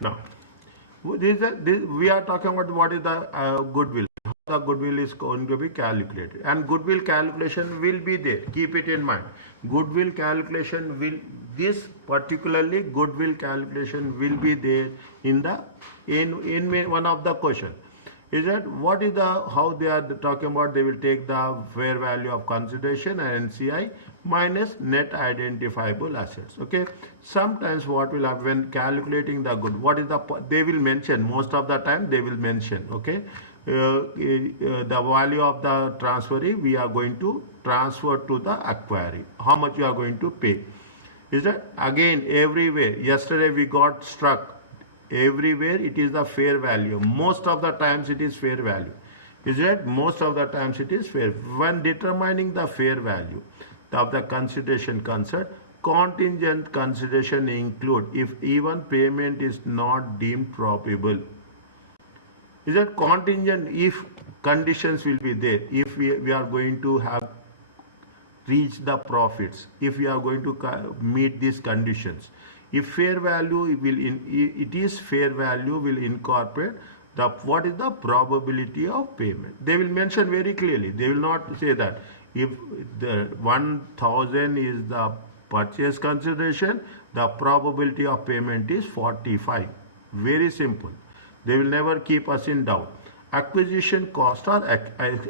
Now, we are talking about what is the goodwill. How the goodwill is going to be calculated, and goodwill calculation will be there. Keep it in mind. Goodwill calculation will particularly goodwill calculation will be there in the in one of the question. Is that what is the how they are talking about? They will take the fair value of consideration and NCI minus net identifiable assets. Okay. Sometimes what will happen when calculating the good, what is the they will mention most of the time they will mention. Okay. The value of the transferee we are going to transfer to the acquiree. How much you are going to pay? Is that again everywhere? Yesterday we got struck. Everywhere it is the fair value. Most of the times it is fair value. Is it? Most of the times it is fair. When determining the fair value of the consideration concerned, contingent consideration include if even payment is not deemed probable. Is that contingent if conditions will be there? If we are going to have reach the profits, if we are going to meet these conditions, if fair value will it is fair value will incorporate the what is the probability of payment. They will mention very clearly. They will not say that if the 1,000 is the purchase consideration, the probability of payment is 45. Very simple. They will never keep us in doubt. Acquisition costs are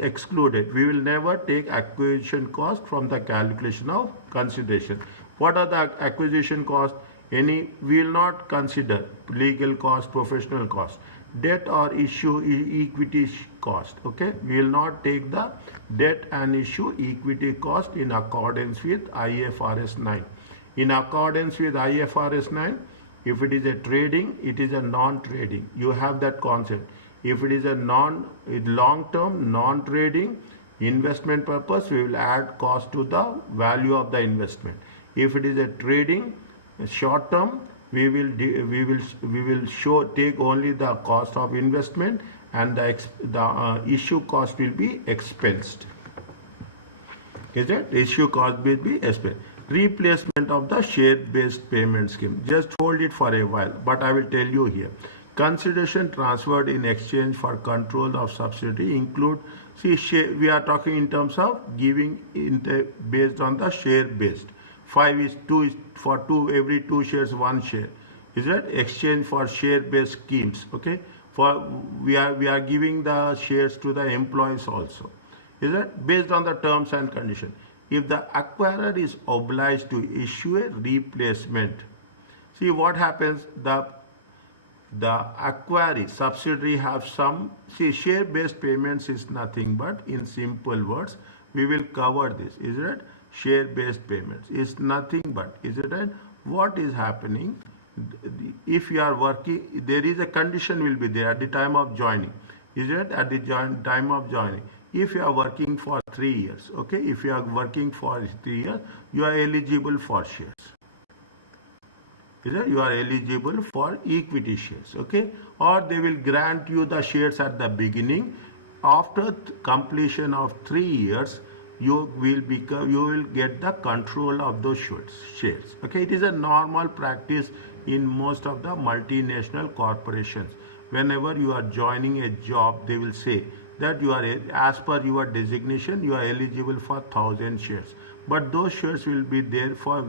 excluded. We will never take acquisition cost from the calculation of consideration. What are the acquisition costs? We will not consider legal cost, professional cost, debt or issue equity cost. Okay, we will not take the debt and issue equity cost in accordance with IFRS 9. In accordance with IFRS 9, if it is a trading, it is a non-trading. You have that concept. If it is a long-term, non-trading investment purpose, we will add cost to the value of the investment. If it is a trading, short term, we will take only the cost of investment, and the issue cost will be expensed. Is it? Issue cost will be expensed. Replacement of the share based payment scheme. Just hold it for a while, but I will tell you here. Consideration transferred in exchange for control of subsidiary include, we are talking in terms of giving based on the share based. 5 is 2 is for 2, every 2 shares 1 share. Is that exchange for share based schemes? Okay, for we are giving the shares to the employees also. Is that based on the terms and condition? If the acquirer is obliged to issue a replacement, see what happens, the acquiree subsidiary have some, share based payments is nothing but, in simple words, we will cover this. Is it? Share based payments is nothing but, is it right? What is happening? If you are working, there is a condition will be there at the time of joining. Is it? At the time of joining, if you are working for 3 years, okay, if you are working for 3 years, you are eligible for shares. Is it? You are eligible for equity shares, okay, or they will grant you the shares at the beginning. After completion of 3 years, you will get the control of those shares. Okay, it is a normal practice in most of the multinational corporations. Whenever you are joining a job, they will say that you are, as per your designation, you are eligible for 1,000 shares, but those shares will be there for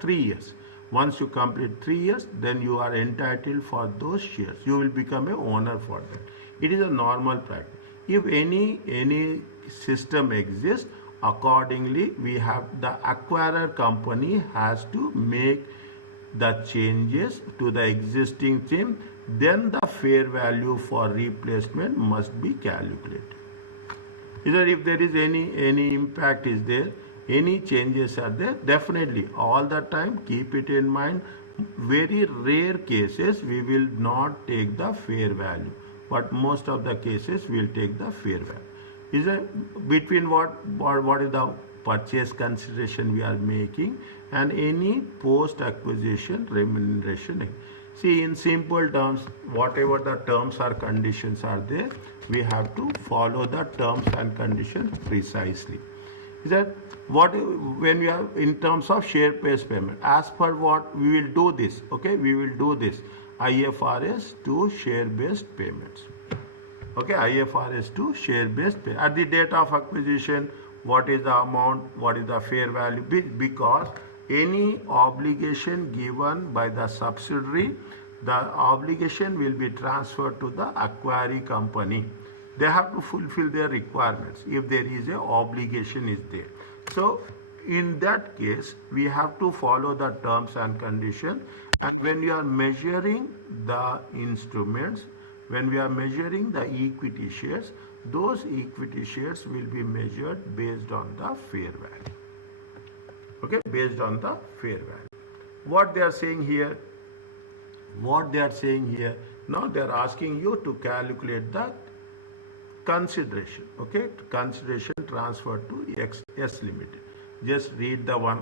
3 years. Once you complete 3 years, then you are entitled for those shares. You will become a owner for that. It is a normal practice. If any system exists, accordingly we have the acquirer company has to make the changes to the existing thing, then the fair value for replacement must be calculated. Either if there is any impact is there, any changes are there, definitely all the time keep it in mind. Very rare cases we will not take the fair value, but most of the cases we will take the fair value. Is it between what is the purchase consideration we are making and any post acquisition remuneration. See, in simple terms, whatever the terms or conditions are there, we have to follow the terms and conditions precisely. Is that what when we are in terms of share based payment, as per what we will do this, okay, we will do this. IFRS to share-based payments. Okay, IFRS to share-based pay. At the date of acquisition, what is the amount, what is the fair value? Because any obligation given by the subsidiary, the obligation will be transferred to the acquiring company. They have to fulfill their requirements if there is a obligation is there. So in that case, we have to follow the terms and conditions. And when you are measuring the instruments, when we are measuring the equity shares, those equity shares will be measured based on the fair value. Okay, based on the fair value. What they are saying here, now they are asking you to calculate the consideration. Okay, consideration transferred to S Limited. Just read the one.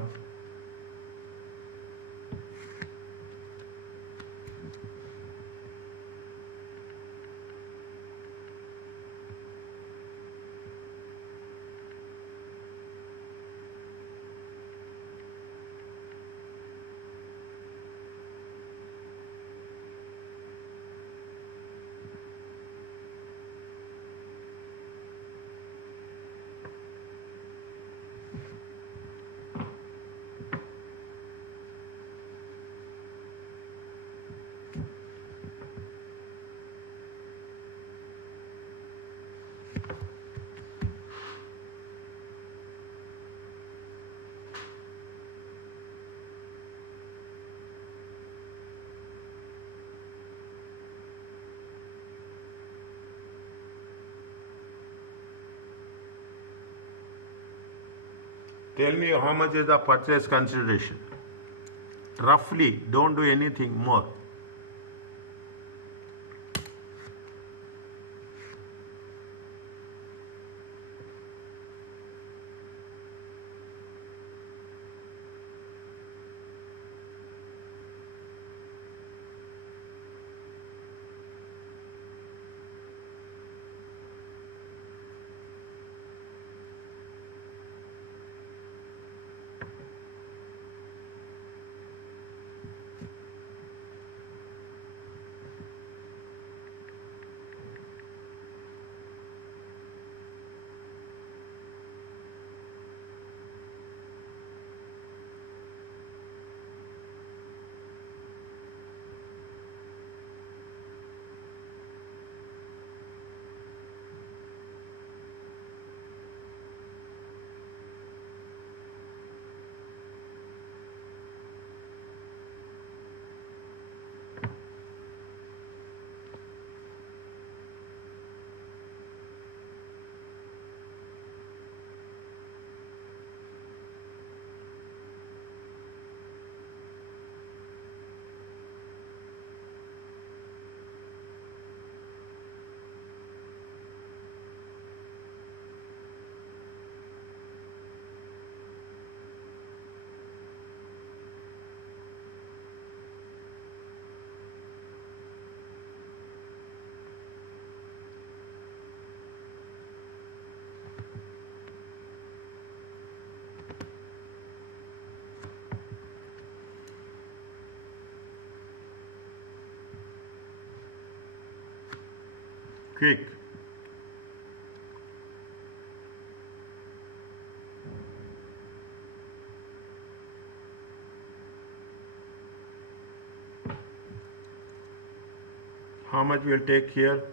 Tell me how much is the purchase consideration. Roughly, don't do anything more. Quick. How much will take here?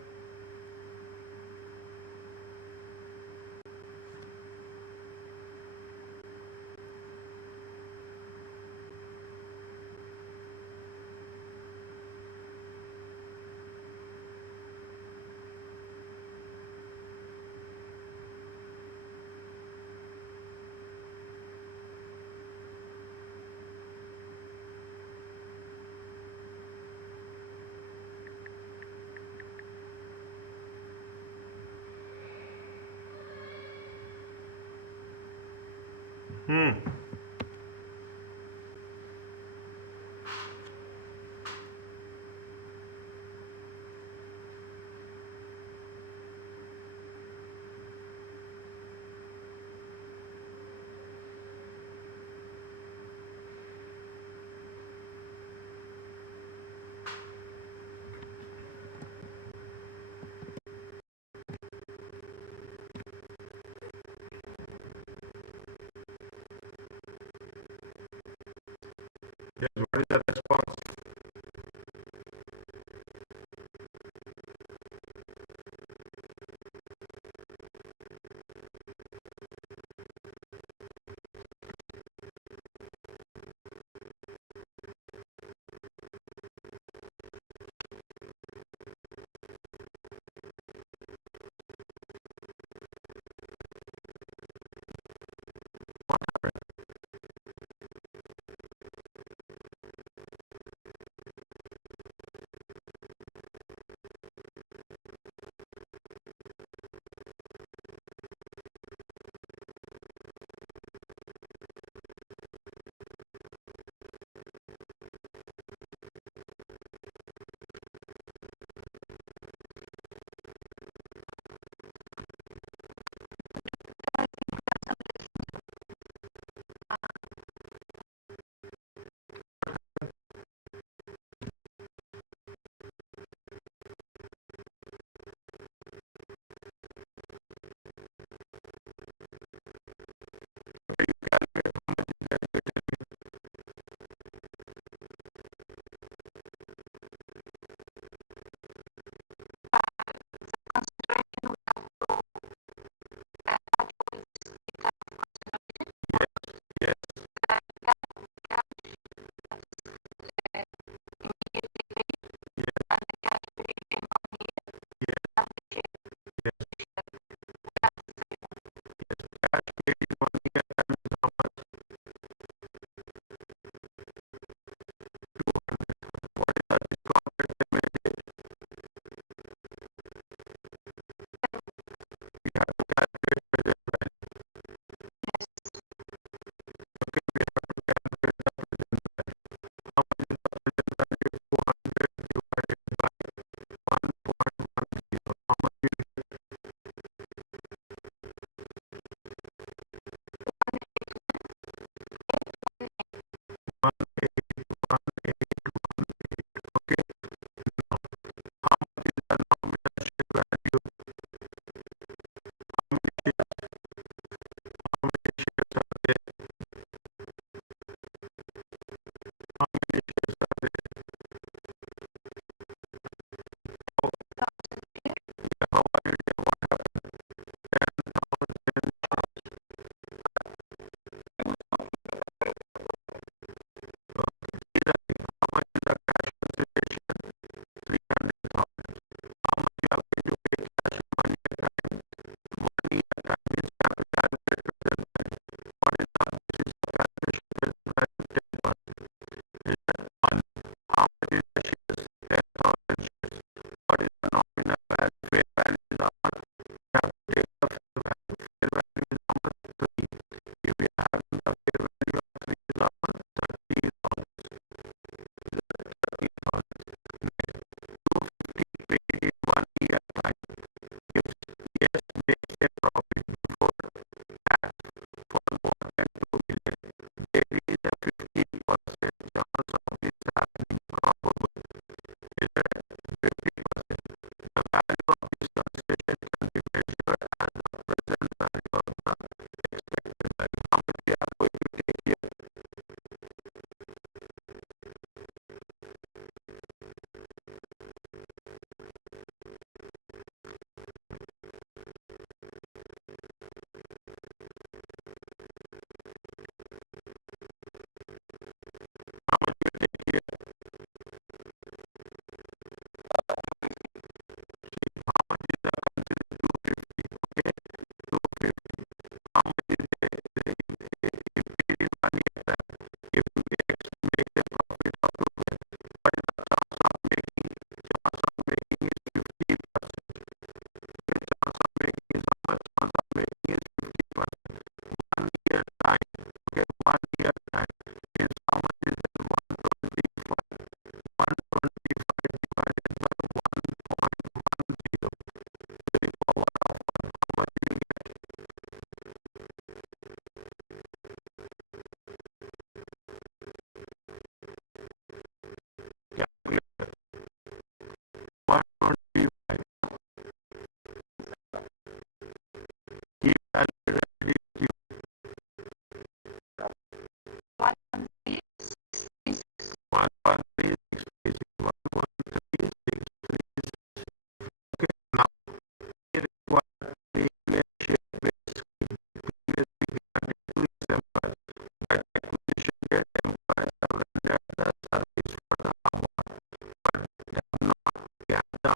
They are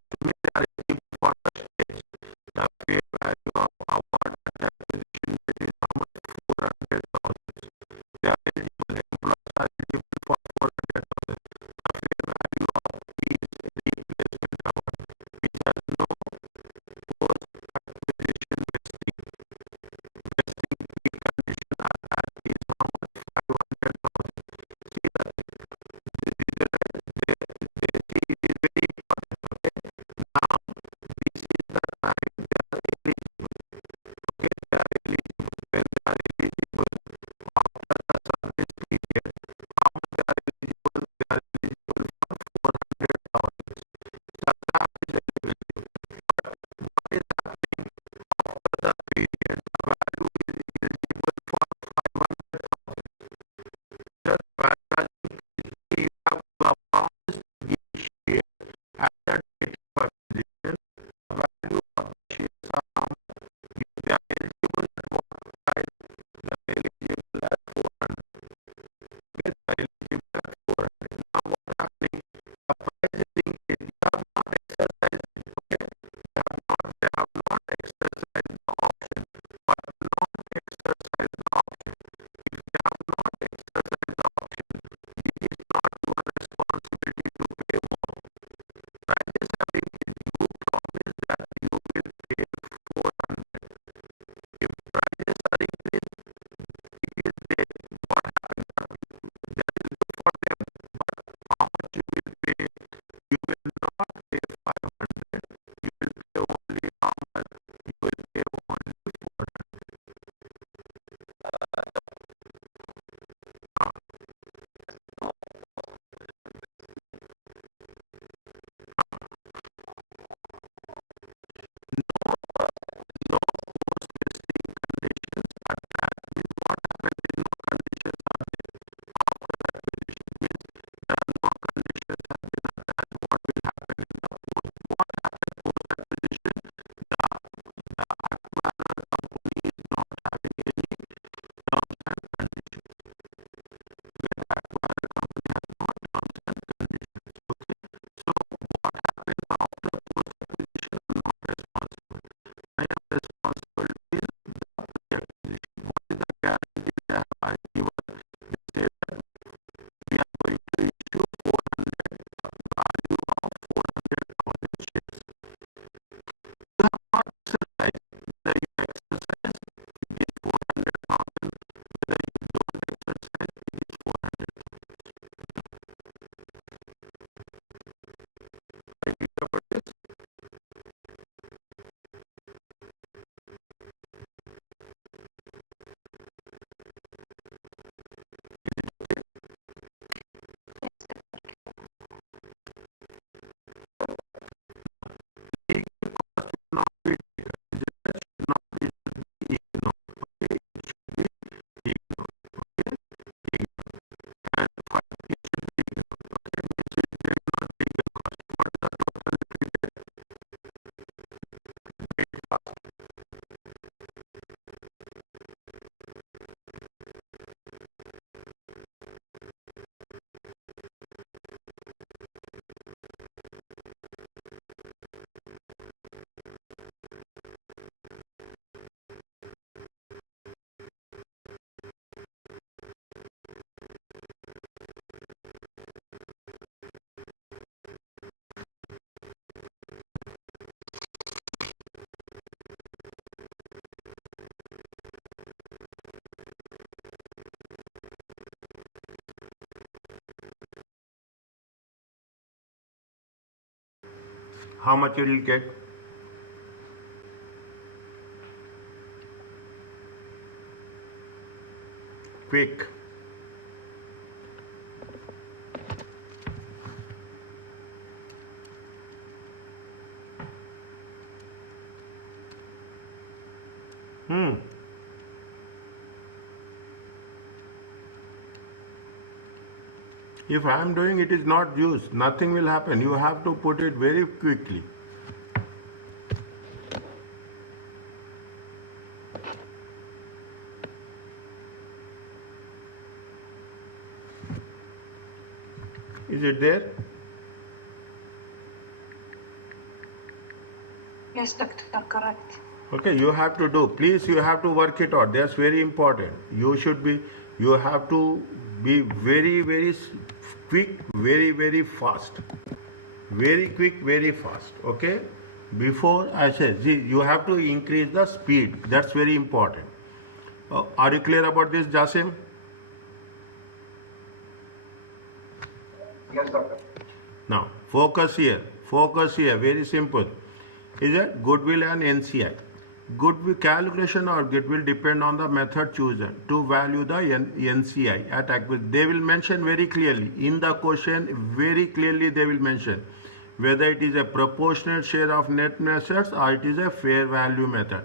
eligible for the stage. The fair value of award and acquisition rate is how much? 400,000. They are eligible. Employees are eligible for 400,000. The fair value of fees replacement award, which has no post acquisition vesting precondition are as is how much? 500,000. See that they see it is very important. Okay. Now this is the time they are eligible. Okay, they are eligible. When they are eligible after the service period, how much they are eligible? They are eligible for 400,000. Sarkar is eligible. What is happening after the period? The value is eligible for 500,000. Just by you have to advance give share at the date of acquisition. The value of the shares are how much? They are eligible at what price? They are eligible at 400. Okay, they are eligible at 400. Now what is happening? The price is increased. They have not exercised it. Okay, they have not exercised the option, but not exercise the option. If they have not exercised the option, it is not your responsibility to pay more. Prices have increased. You promise that you will pay 400. If prices are increased, it is there. What happens? That is good for them. But how much you will pay? You will not pay 500. You will pay only how much? You will pay only 400. No post vesting conditions attached. Means what happens is no conditions are there after the acquisition. Means there are no conditions have been attached. What will happen in the post? What happens post acquisition? The acquirer company is not having any terms and conditions. When the acquirer company has no terms and conditions. Okay. So what happens after post acquisition? I'm not responsible. I am responsible till the pre-acquisition. What is the guarantee they have given? They say that we are going to issue 400, value of 400,000 shares. You have not exercised. Whether you exercise, it is 400,000. Whether you don't exercise, it is 400,000. Are you clear about this? Legal cost will not be taken. That should not be ignored. Okay, it should be ignored. Okay, ignored. And it should be ignored. Okay, means there is not legal cost. What is the total liquidity? Very fast. How much you will get? Quick. If I am doing it is not used, nothing will happen. You have to put it very quickly. Is it there? Yes, doctor, correct. Okay, you have to do. Please, you have to work it out. That's very important. You have to be very quick, very fast. Very quick, very fast. Okay? Before I say, see, you have to increase the speed. That's very important. Are you clear about this, Jasim? Yes, doctor. Now, focus here. Focus here. Very simple. Is it goodwill and NCI? Goodwill calculation or goodwill depend on the method chosen to value the NCI at acquisition. They will mention very clearly in the question. Very clearly they will mention whether it is a proportionate share of net assets or it is a fair value method.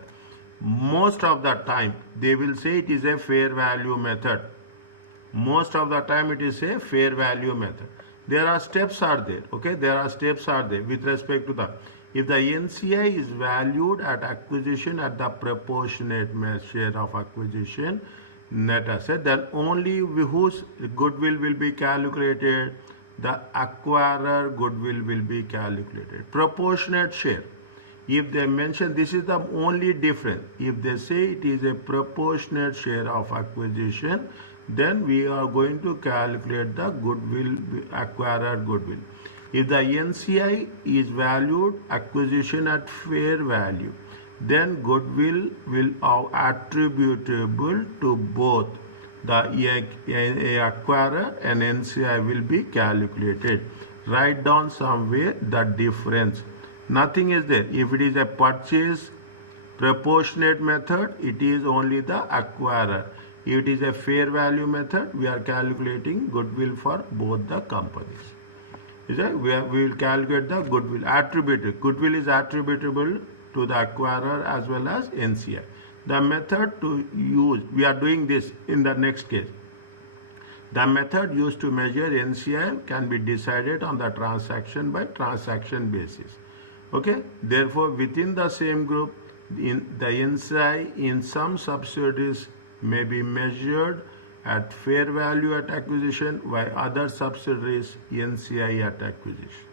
Most of the time they will say it is a fair value method. Most of the time it is a fair value method. There are steps are there. Okay, there are steps are there with respect to the, if the NCI is valued at acquisition at the proportionate share of acquisition net asset, then only whose goodwill will be calculated, the acquirer goodwill will be calculated. Proportionate share. If they mention, this is the only difference. If they say it is a proportionate share of acquisition, then we are going to calculate the goodwill, acquirer goodwill. If the NCI is valued acquisition at fair value, then goodwill will be attributable to both the acquirer and NCI will be calculated. Write down somewhere the difference. Nothing is there. If it is a purchase proportionate method, it is only the acquirer. If it is a fair value method, we are calculating goodwill for both the companies. Is it? We will calculate the goodwill. Attributed. Goodwill is attributable to the acquirer as well as NCI. The method to use, we are doing this in the next case. The method used to measure NCI can be decided on the transaction by transaction basis. Okay? Therefore, within the same group, in the NCI in some subsidiaries may be measured at fair value at acquisition, while other subsidiaries NCI at acquisition.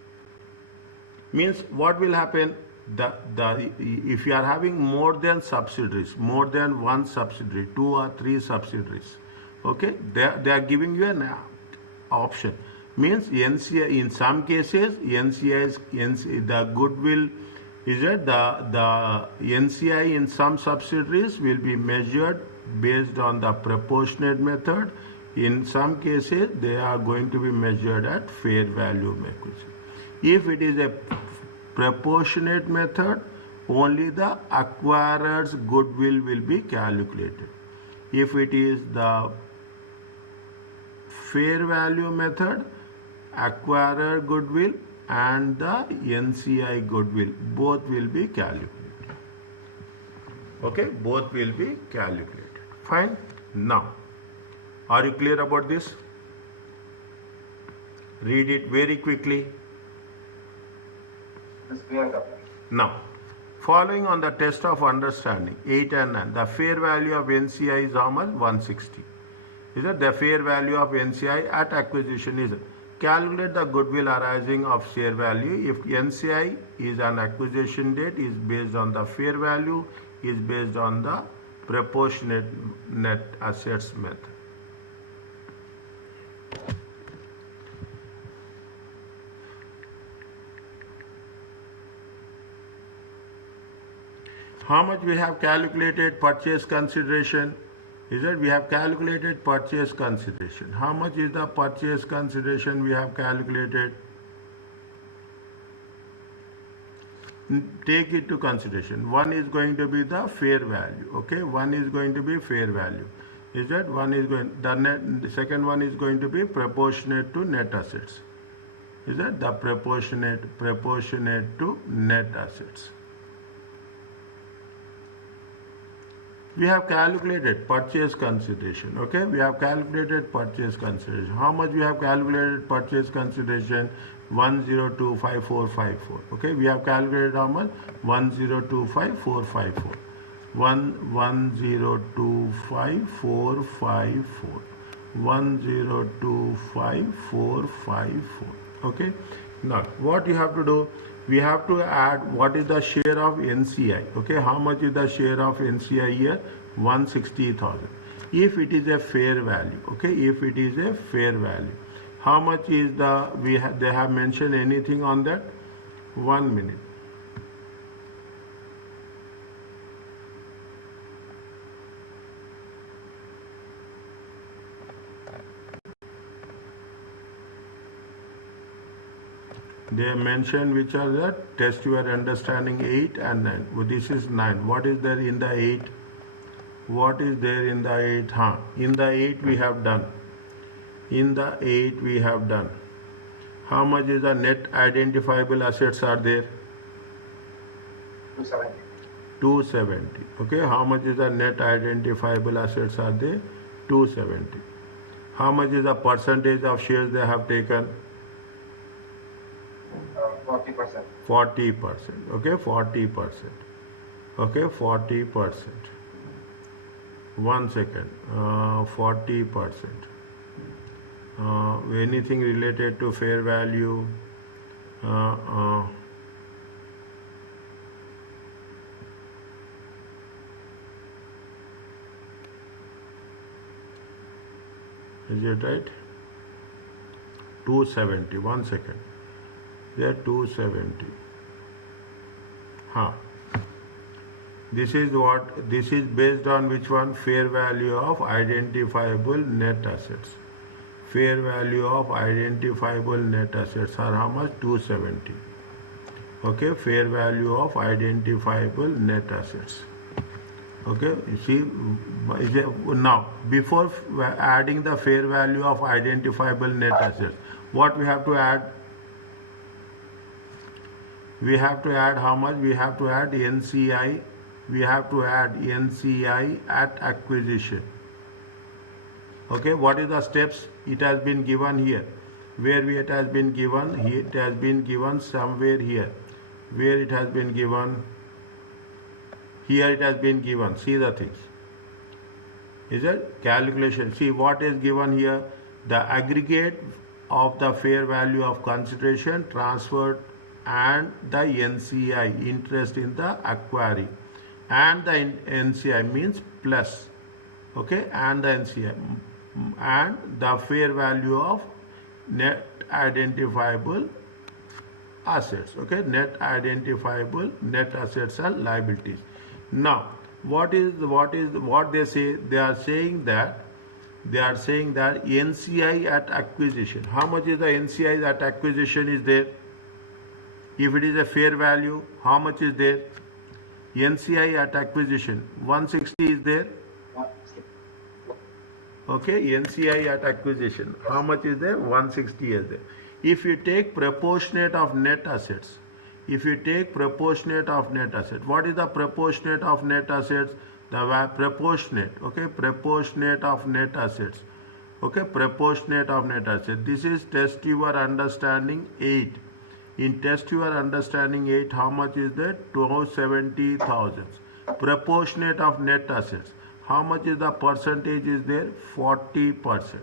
Means what will happen? If you are having more than subsidiaries, more than one subsidiary, 2 or 3 subsidiaries, okay, they are giving you an option. Means NCI in some cases the goodwill is that the NCI in some subsidiaries will be measured based on the proportionate method. In some cases they are going to be measured at fair value acquisition. If it is a proportionate method, only the acquirer's goodwill will be calculated. If it is the fair value method, acquirer goodwill and the NCI goodwill both will be calculated. Okay, both will be calculated. Fine. Now, are you clear about this? Read it very quickly. Yes, clear, doctor. Now, following on the test of understanding, 8 and 9, the fair value of NCI is how much? 160. Is it the fair value of NCI at acquisition is calculate the goodwill arising of share value if NCI is an acquisition date is based on the fair value is based on the proportionate net assets method. How much we have calculated purchase consideration? Is that we have calculated purchase consideration. How much is the purchase consideration we have calculated? Take it to consideration. One is going to be the fair value. Okay, one is going to be fair value. Is that one is going the second one is going to be proportionate to net assets. Is that the proportionate to net assets? We have calculated purchase consideration. Okay, we have calculated purchase consideration. How much we have calculated purchase consideration? 1025,454. Okay, we have calculated how much? 1025,454. 1025,454. 1025,454. Okay. Now, what you have to do? we have to add what is the share of NCI. Okay, how much is the share of NCI here? 160,000. If it is a fair value, okay, if it is a fair value, how much is the, they have mentioned anything on that? 1 minute. They mention which are the test your understanding 8 and 9. Well, this is 9. What is there in the 8? What is there in the 8? In the 8 we have done. In the 8 we have done. How much is the net identifiable assets are there? 270. 270. Okay, how much is the net identifiable assets are there? 270. How much is the percentage of shares they have taken? 40%. 40%. Okay, 40%. Okay, 40%. 1 second. 40%. Anything related to fair value? Is it right? 270. 1 second. They are 270. This is what? This is based on which one? Fair value of identifiable net assets. Fair value of identifiable net assets are how much? 270. Okay, fair value of identifiable net assets. Okay, you see, now before adding the fair value of identifiable net assets, what we have to add? We have to add how much? We have to add NCI. We have to add NCI at acquisition. Okay, what is the steps? It has been given here. Where it has been given? It has been given somewhere here. Where it has been given? Here it has been given. See the things. Is it? Calculation. See what is given here? The aggregate of the fair value of consideration transferred and the NCI, interest in the acquiring, and the NCI means plus, okay, and the NCI, and the fair value of net identifiable assets, okay, net identifiable net assets and liabilities. Now what they say? They are saying that NCI at acquisition. How much is the NCI at acquisition is there? If it is a fair value, how much is there? NCI at acquisition, 160 is there. Okay, NCI at acquisition, how much is there? 160 is there. If you take proportionate of net assets, what is the proportionate of net assets? The proportionate, okay, proportionate of net assets. Okay, proportionate of net assets. This is test your understanding 8. In test your understanding 8, how much is that? 270,000. Proportionate of net assets. How much is the percentage is there? 40%.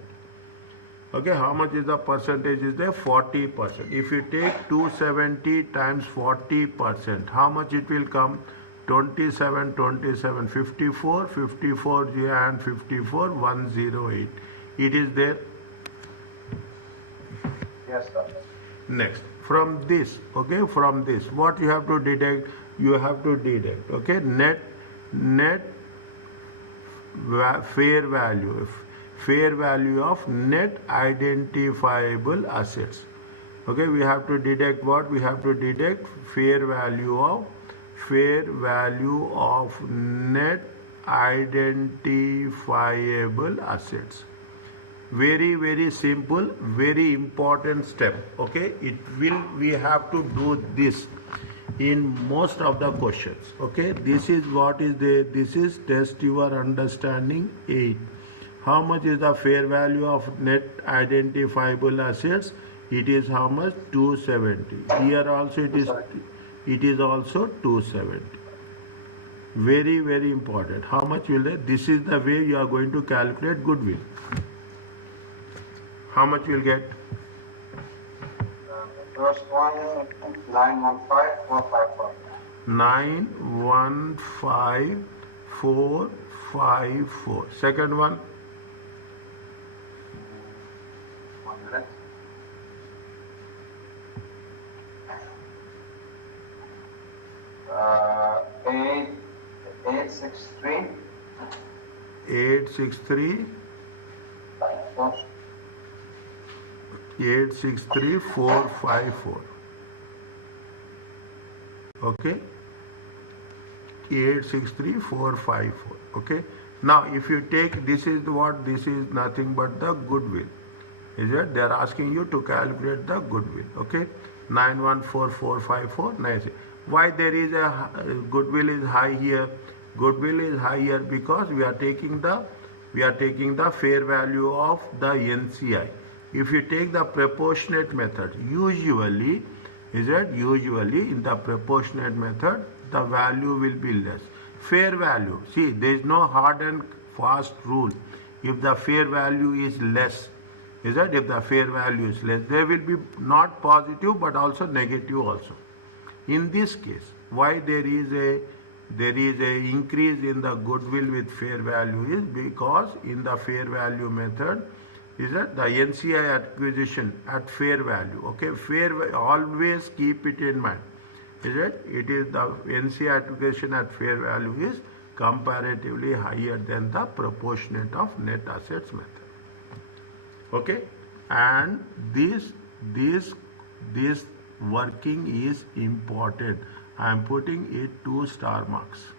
Okay, how much is the percentage is there? 40%. If you take 270 times 40%, how much it will come? 27, 54, 54 and 54, 108. It is there? Yes, sir. Next, from this, okay, from this, what you have to deduct? You have to deduct, okay, net fair value of net identifiable assets. Okay, we have to deduct what? We have to deduct fair value of net identifiable assets. Very, very simple, very important step. Okay, we have to do this in most of the questions. Okay, this is what is there. This is test your understanding 8. How much is the fair value of net identifiable assets? It is how much? 270. Here also it is also 270. Very, very important. How much will they? This is the way you are going to calculate goodwill. How much you will get? First one, 915454. 915454. Second one, 1 minute. Eight, 863. 863 Four. 863454. Okay, 863454. Okay, now if you take this is what, this is nothing but the goodwill, is it? They are asking you to calculate the goodwill. Okay, 914454. Nice. Why there is a goodwill is high here? Goodwill is high here because we are taking the fair value of the NCI. If you take the proportionate method, usually in the proportionate method the value will be less. Fair value, see, there is no hard and fast rule. If the fair value is less, if the fair value is less, there will be not positive but also negative also. In this case, why there is a increase in the goodwill with fair value is because in the fair value method is that the NCI acquisition at fair value. Okay, always keep it in mind. Is it? It is the NCI acquisition at fair value is comparatively higher than the proportionate of net assets method. Okay, and this working is important. I am putting it 2 star marks.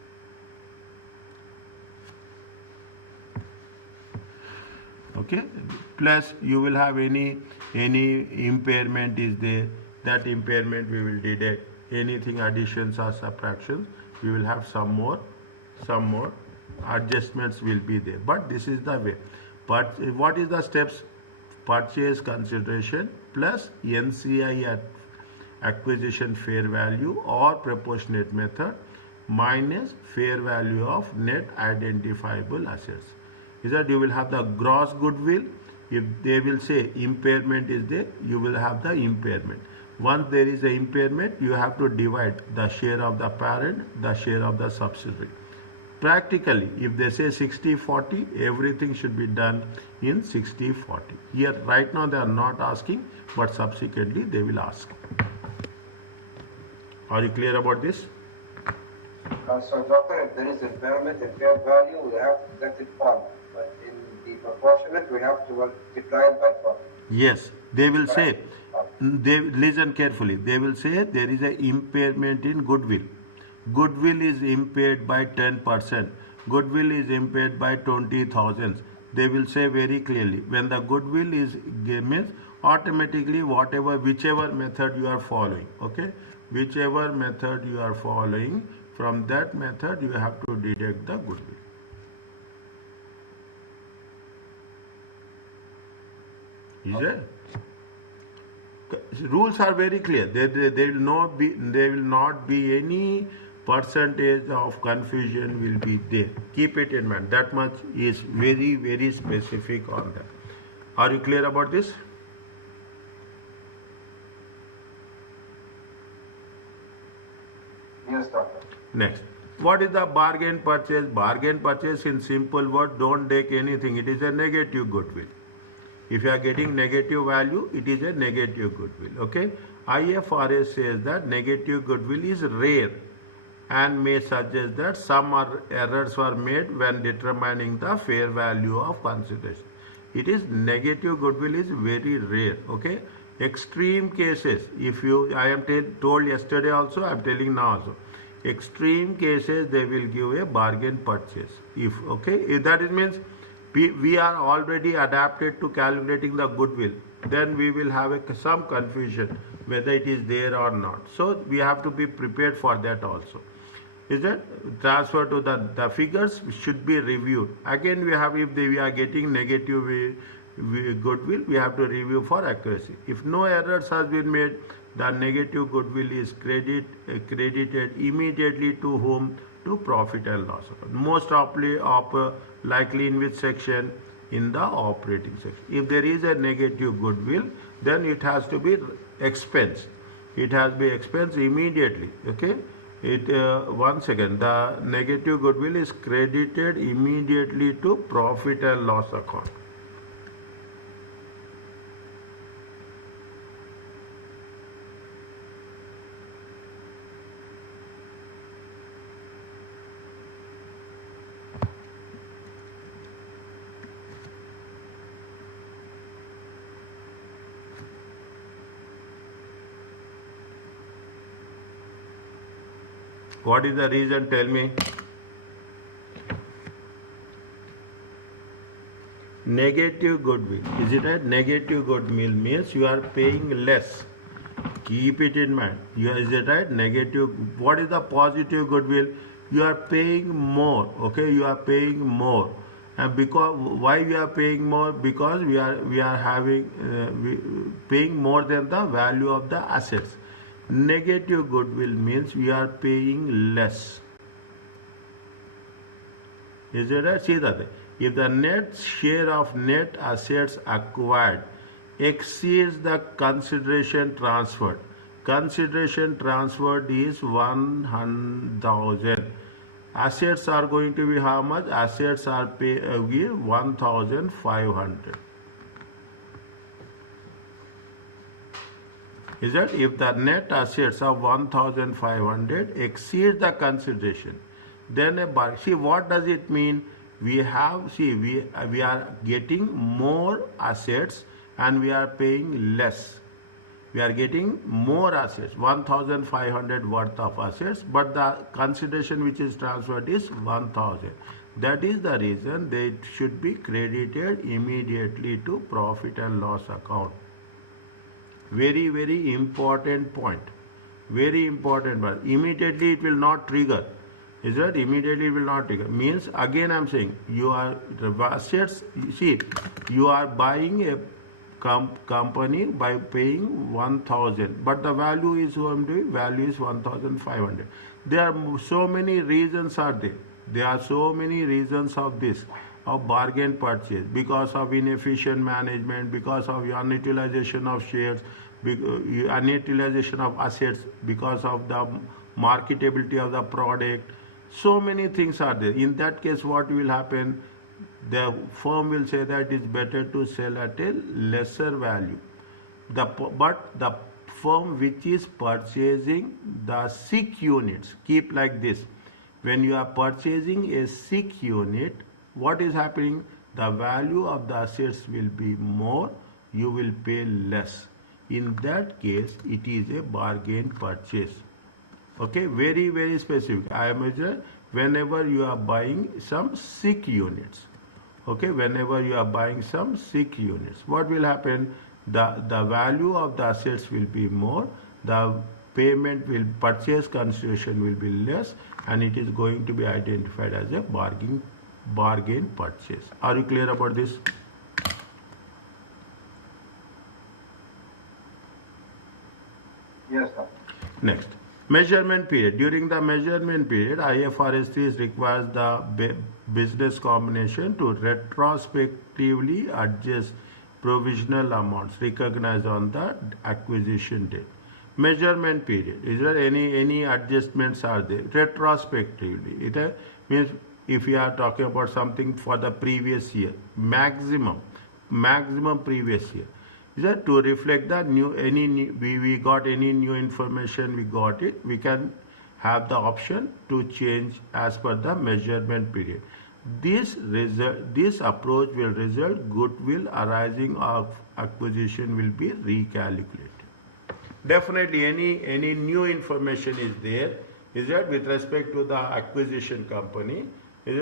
Okay, plus you will have any impairment is there, that impairment we will deduct. Anything additions or subtractions, we will have some more adjustments will be there. But this is the way. But what is the steps? Purchase consideration plus NCI at acquisition fair value or proportionate method minus fair value of net identifiable assets. Is that you will have the gross goodwill. If they will say impairment is there, you will have the impairment. Once there is an impairment, you have to divide the share of the parent, the share of the subsidiary. Practically, if they say 60-40, everything should be done in 60-40. Here, right now, they are not asking, but subsequently they will ask. Are you clear about this? So, doctor, if there is impairment in fair value, we have to deduct it 1. But in the proportionate, we have to multiply it by 4. Yes, they will say, they listen carefully. They will say there is an impairment in goodwill. Goodwill is impaired by 10%. Goodwill is impaired by 20,000. They will say very clearly. When the goodwill is means automatically whichever method you are following. Okay, whichever method you are following, from that method you have to deduct the goodwill. Is it? Rules are very clear. There will not be any percentage of confusion will be there. Keep it in mind. That much is very, very specific on that. Are you clear about this? Yes, doctor. Next. What is the bargain purchase? Bargain purchase in simple word, don't take anything. It is a negative goodwill. If you are getting negative value, it is a negative goodwill. Okay. IFRS says that negative goodwill is rare and may suggest that some errors were made when determining the fair value of consideration. It is negative goodwill is very rare. Okay. Extreme cases, I am told yesterday also, I am telling now also. Extreme cases, they will give a bargain purchase. If that means we are already adapted to calculating the goodwill, then we will have some confusion whether it is there or not. So we have to be prepared for that also. Is it? Transfer to the figures should be reviewed. Again, we are getting negative goodwill, we have to review for accuracy. If no errors has been made, the negative goodwill is credited immediately to whom? To profit and loss account. Most likely in which section? In the operating section. If there is a negative goodwill, then it has to be expense. It has been expense immediately. Okay. It 1 second. The negative goodwill is credited immediately to profit and loss account. What is the reason? Tell me. Negative goodwill. Is it right? Negative goodwill means you are paying less. Keep it in mind. Is it right? Negative. What is the positive goodwill? You are paying more. Okay, you are paying more. And because why we are paying more? Because we are having paying more than the value of the assets. Negative goodwill means we are paying less. Is it right? See that if the net share of net assets acquired exceeds the consideration transferred is 100,000. Assets are going to be how much? Assets are 1,500. Is that if the net assets of 1,500 exceed the consideration, then see what does it mean? We are getting more assets and we are paying less. We are getting more assets, 1,500 worth of assets, but the consideration which is transferred is 1,000. That is the reason they should be credited immediately to profit and loss account. Very, very important point. Very important point. Immediately it will not trigger. Is that immediately it will not trigger? Means again I am saying you are the assets. See, you are buying a company by paying 1,000, but the value is 1,500. There are so many reasons are there. There are so many reasons of this. Of bargain purchase, because of inefficient management, because of unutilization of shares, unutilization of assets, because of the marketability of the product. So many things are there. In that case, what will happen? The firm will say that it is better to sell at a lesser value. But the firm which is purchasing the SIC units, keep like this. When you are purchasing a SIC unit, what is happening? The value of the assets will be more, you will pay less. In that case, it is a bargain purchase. Okay, very, very specific. I am whenever you are buying some SIC units. Okay, whenever you are buying some SIC units, what will happen? The value of the assets will be more, the purchase consideration will be less, and it is going to be identified as a bargain purchase. Are you clear about this? Yes, sir. Next, measurement period. During the measurement period, IFRS 3 requires the business combination to retrospectively adjust provisional amounts recognized on the acquisition date. Measurement period. Is there any adjustments are there? Retrospectively. It means if you are talking about something for the previous year, maximum previous year, is that to reflect the we got any new information, we got it, we can have the option to change as per the measurement period. This approach will result goodwill arising of acquisition will be recalculated. Definitely any new information is there, is that with respect to the acquisition company, any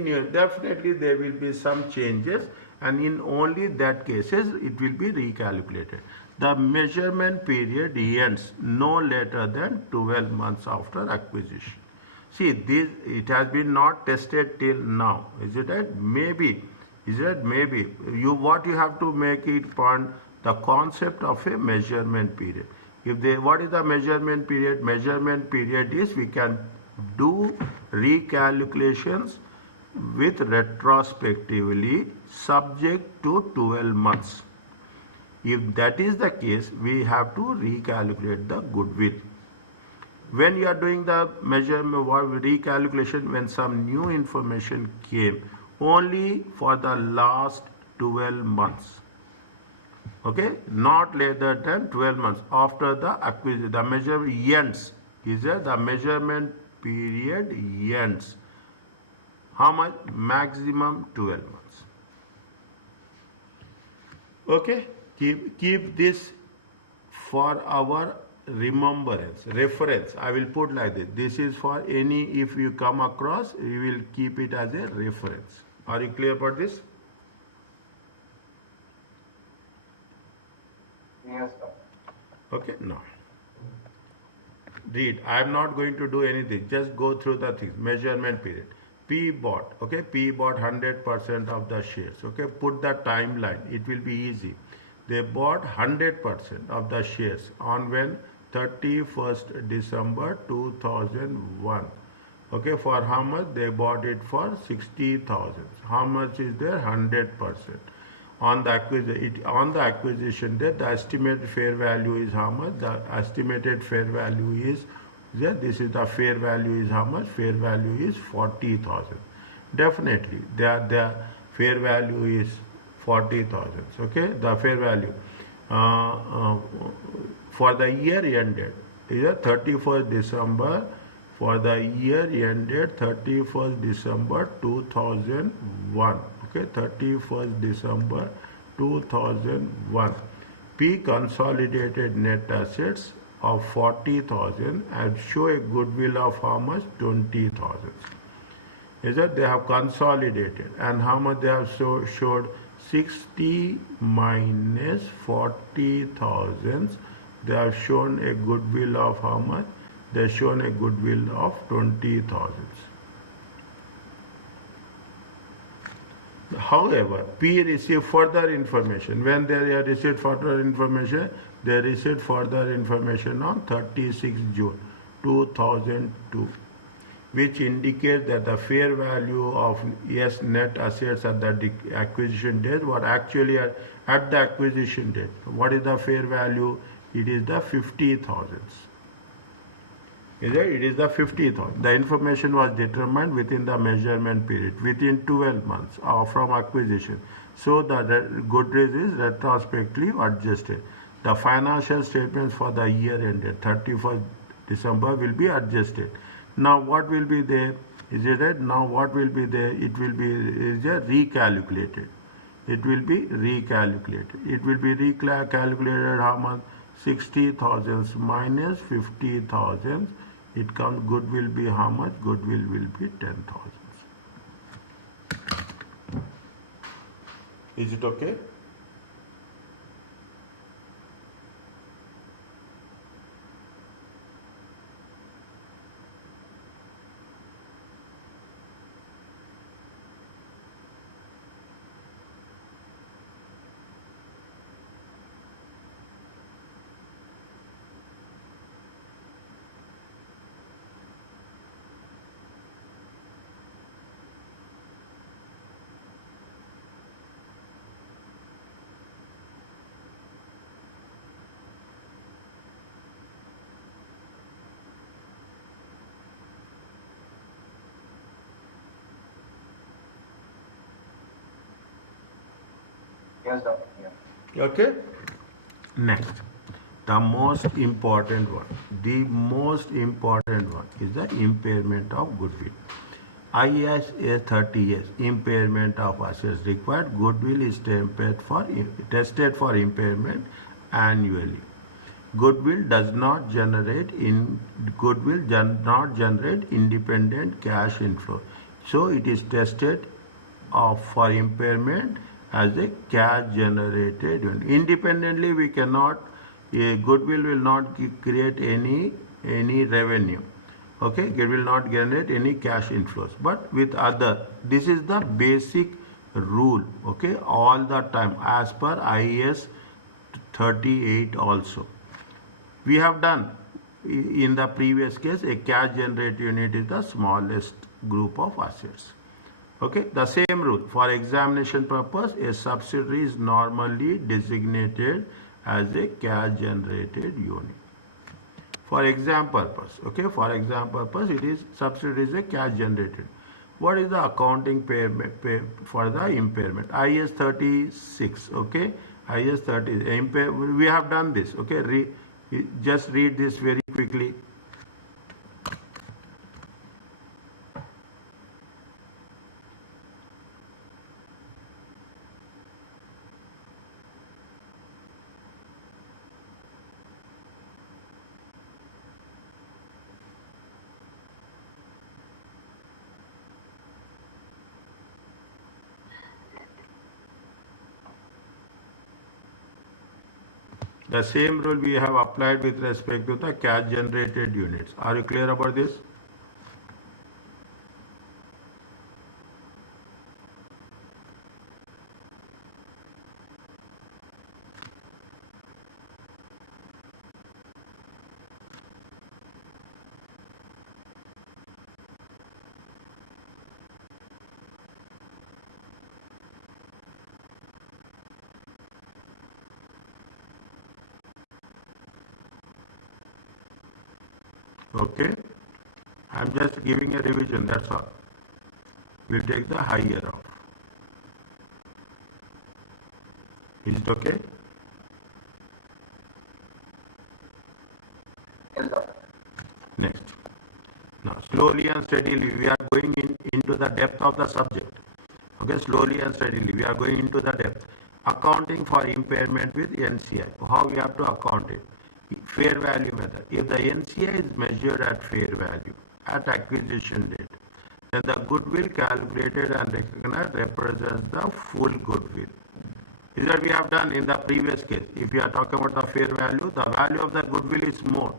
new, definitely there will be some changes, and in only that cases it will be recalculated. The measurement period ends no later than 12 months after acquisition. See, it has been not tested till now. Is it right? Maybe. Is it maybe? What you have to make it point the concept of a measurement period. What is the measurement period? Measurement period is we can do recalculations with retrospectively subject to 12 months. If that is the case, we have to recalculate the goodwill. When you are doing the measurement or recalculation, when some new information came only for the last 12 months, okay, not later than 12 months after the acquisition, the measurement ends, is there, the measurement period ends. How much? Maximum 12 months. Okay, keep this for our reference. I will put like this. This is for any, if you come across, you will keep it as a reference. Are you clear about this? Yes, sir. Okay, now read. I am not going to do anything. Just go through the things. Measurement period. P bought. Okay, P bought 100% of the shares. Okay, put the timeline. It will be easy. They bought 100% of the shares on when 31st December 2001. Okay, for how much? They bought it for 60,000. How much is there? 100%. On the acquisition date, the estimated fair value is how much? The estimated fair value is, this is the fair value is how much? Fair value is 40,000. Definitely, their fair value is 40,000. Okay, the fair value for the year ended is 31st December. For the year ended 31st December 2001. Okay, 31st December 2001. P consolidated net assets of 40,000 and show a goodwill of how much? 20,000. Is that they have consolidated, and how much they have showed? 60 minus 40,000. They have shown a goodwill of how much? They have shown a goodwill of 20,000. However, P received further information. When they received further information, they received further information on 36 June 2002, which indicates that the fair value of net assets at the acquisition date were actually at the acquisition date. What is the fair value? It is the 50,000. It is the 50,000. The information was determined within the measurement period, within 12 months from acquisition. So the goodwill is retrospectively adjusted. The financial statements for the year ended 31st December will be adjusted. Now what will be there? Is it right? Now what will be there? It will be recalculated. It will be recalculated. It will be recalculated how much? 60,000 minus 50,000. It comes, goodwill be how much? Goodwill will be 10,000. Is it okay? Yes, doctor. Yeah. Okay. Next, the most important one. The most important one is the impairment of goodwill. IAS 30S, impairment of assets required. Goodwill is tested for impairment annually. Goodwill does not generate independent cash inflow. So it is tested for impairment as a cash generated unit. Independently, we cannot, goodwill will not create any revenue. Okay, it will not generate any cash inflows. But with other, this is the basic rule, okay, all the time as per IAS 38 also. We have done in the previous case, a cash generated unit is the smallest group of assets. Okay, the same rule. For examination purpose, a subsidiary is normally designated as a cash generated unit. For exam purpose, okay, for exam purpose, it is subsidiary is a cash generated. What is the accounting pay for the impairment? IS 36, okay, IS 30. We have done this, okay. Just read this very quickly. The same rule we have applied with respect to the cash generated units. Are you clear about this? Okay. I'm just giving a revision, that's all. We'll take the higher of. Is it okay? Yes, doctor. Next. Now, slowly and steadily, we are going into the depth of the subject. Okay, slowly and steadily, we are going into the depth. Accounting for impairment with NCI. How we have to account it? Fair value method. If the NCI is measured at fair value at acquisition date, then the goodwill calculated and recognized represents the full goodwill. Is that we have done in the previous case. If we are talking about the fair value, the value of the goodwill is more.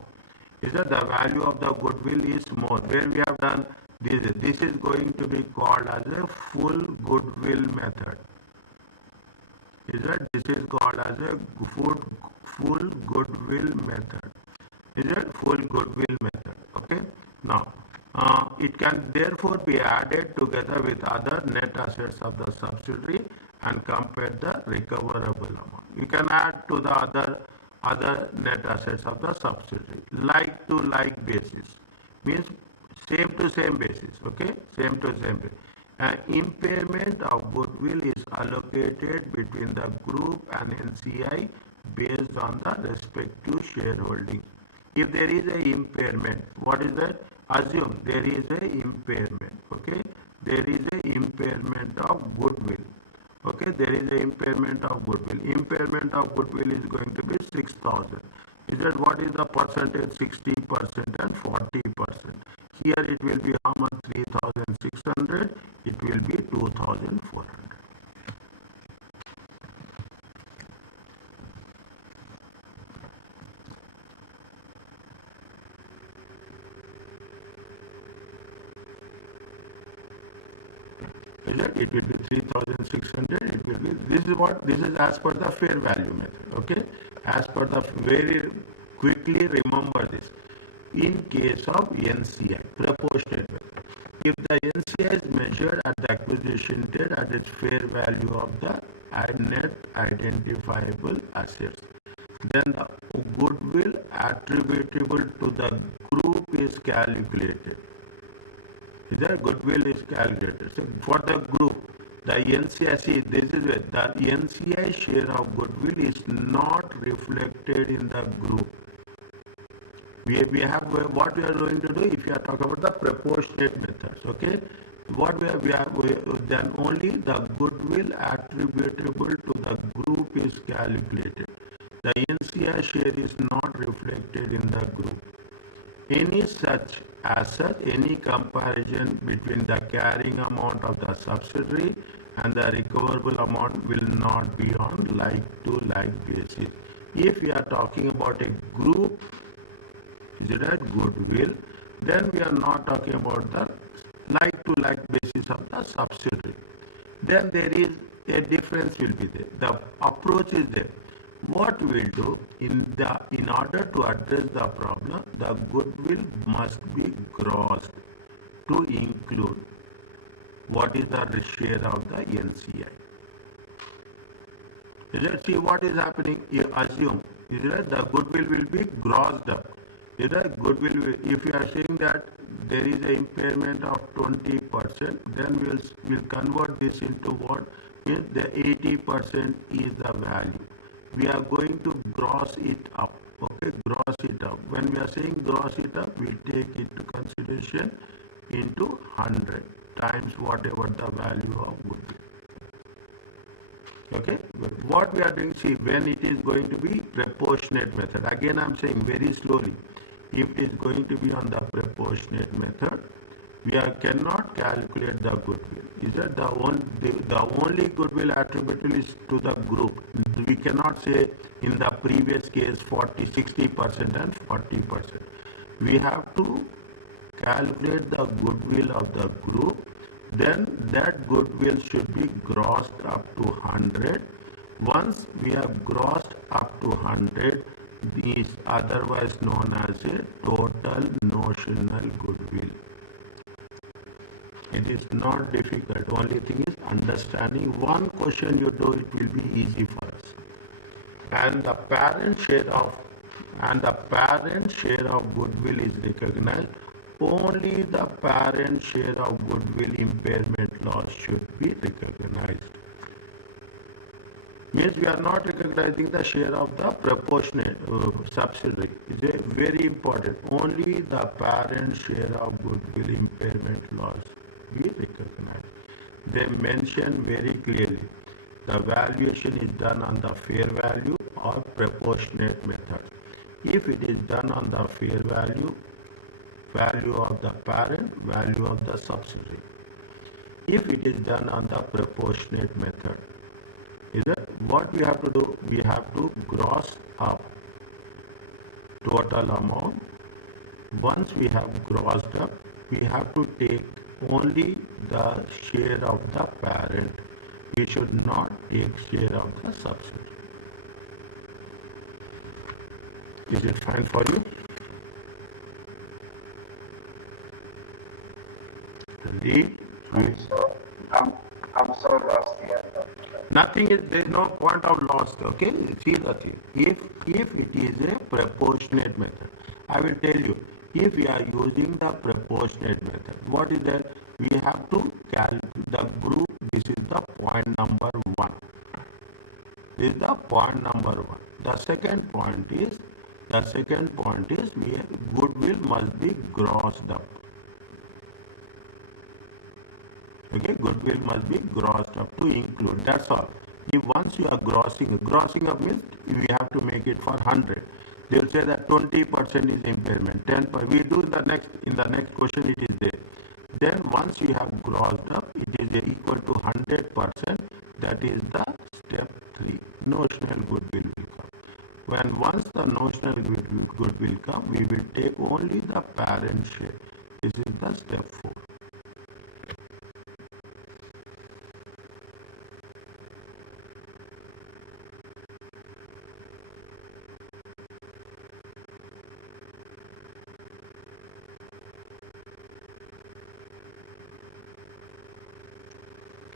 Is that the value of the goodwill is more? Where we have done this, this is going to be called as a full goodwill method. Is that this is called as a full goodwill method. Is that full goodwill method? Okay. Now, it can therefore be added together with other net assets of the subsidiary and compare the recoverable amount. You can add to the other net assets of the subsidiary, like to like basis, means same to same basis, okay, same to same basis. An impairment of goodwill is allocated between the group and NCI based on the respective shareholding. If there is a impairment, what is that? Assume there is a impairment, okay, there is a impairment of goodwill. Okay, there is a impairment of goodwill. Impairment of goodwill is going to be 6,000. Is that what is the percentage? 60% and 40%. Here it will be how much? 3,600. It will be 2,400. It will be 3,600. It will be, this is what, this is as per the fair value method. Okay, as per the, very quickly remember this. In case of NCI, proportionate method, if the NCI is measured at the acquisition date at its fair value of the net identifiable assets, then the goodwill attributable to the group is calculated. Is that goodwill is calculated? So for the group, the NCI, see, this is it, the NCI share of goodwill is not reflected in the group. We have what we are going to do if we are talking about the proportionate methods. Okay, what then only the goodwill attributable to the group is calculated. The NCI share is not reflected in the group. Any such any comparison between the carrying amount of the subsidiary and the recoverable amount will not be on like-to-like basis. If we are talking about a group, is it a goodwill, then we are not talking about the like-to-like basis of the subsidiary. Then there is a difference will be there. The approach is there. What we'll do in order to address the problem, the goodwill must be grossed to include what is the share of the NCI. Let's see what is happening. You assume the goodwill will be grossed up. Goodwill if you are saying that there is an impairment of 20%, then we'll convert this into what is the 80% is the value. We are going to gross it up. Okay, gross it up. When we are saying gross it up, we'll take it to consideration into 100 times whatever the value of goodwill. Okay, what we are doing, see, when it is going to be proportionate method, again I'm saying very slowly, if it is going to be on the proportionate method, cannot calculate the goodwill. Is that the only goodwill attributable is to the group. We cannot say in the previous case 60% and 40%. We have to calculate the goodwill of the group, then that goodwill should be grossed up to 100. Once we have grossed up to 100, is otherwise known as a total notional goodwill. It is not difficult. Only thing is understanding. One question you do, it will be easy for us. And the parent share of goodwill is recognized. Only the parent share of goodwill impairment loss should be recognized. Means we are not recognizing the share of the proportionate subsidiary. It is very important. Only the parent share of goodwill impairment loss be recognized. They mention very clearly the valuation is done on the fair value or proportionate method. If it is done on the fair value, value of the parent, value of the subsidiary. If it is done on the proportionate method, is that what we have to do? We have to gross up total amount. Once we have grossed up, we have to take only the share of the parent. We should not take share of the subsidiary. Is it fine for you? Read. I'm so lost here. Nothing is, there is no point of loss. Okay, see the thing. If it is a proportionate method, I will tell you. If we are using the proportionate method, what is that? We have to calculate the group. This is the point number 1. This is the point number 1. The second point is goodwill must be grossed up. Okay, goodwill must be grossed up to include. That's all. If once you are grossing up means we have to make it for 100. They will say that 20% is impairment, 10%. We do in the next question it is there. Then once you have grossed up, it is equal to 100%. That is the step 3. Notional goodwill will come. Once the notional goodwill come, we will take only the parent share. This is the step 4.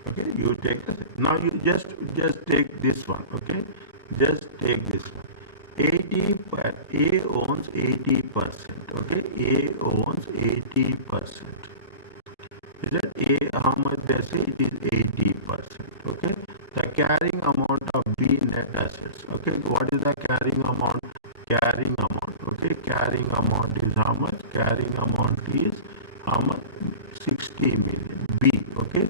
Okay, you take this. Now you just take this one. Okay, just take this one. A owns 80%. Okay, A owns 80%. Is that A? How much they say? It is 80%. Okay, the carrying amount of B net assets. Okay, what is the carrying amount? Carrying amount. Okay, carrying amount is how much? Carrying amount is how much? 60 million. B. Okay.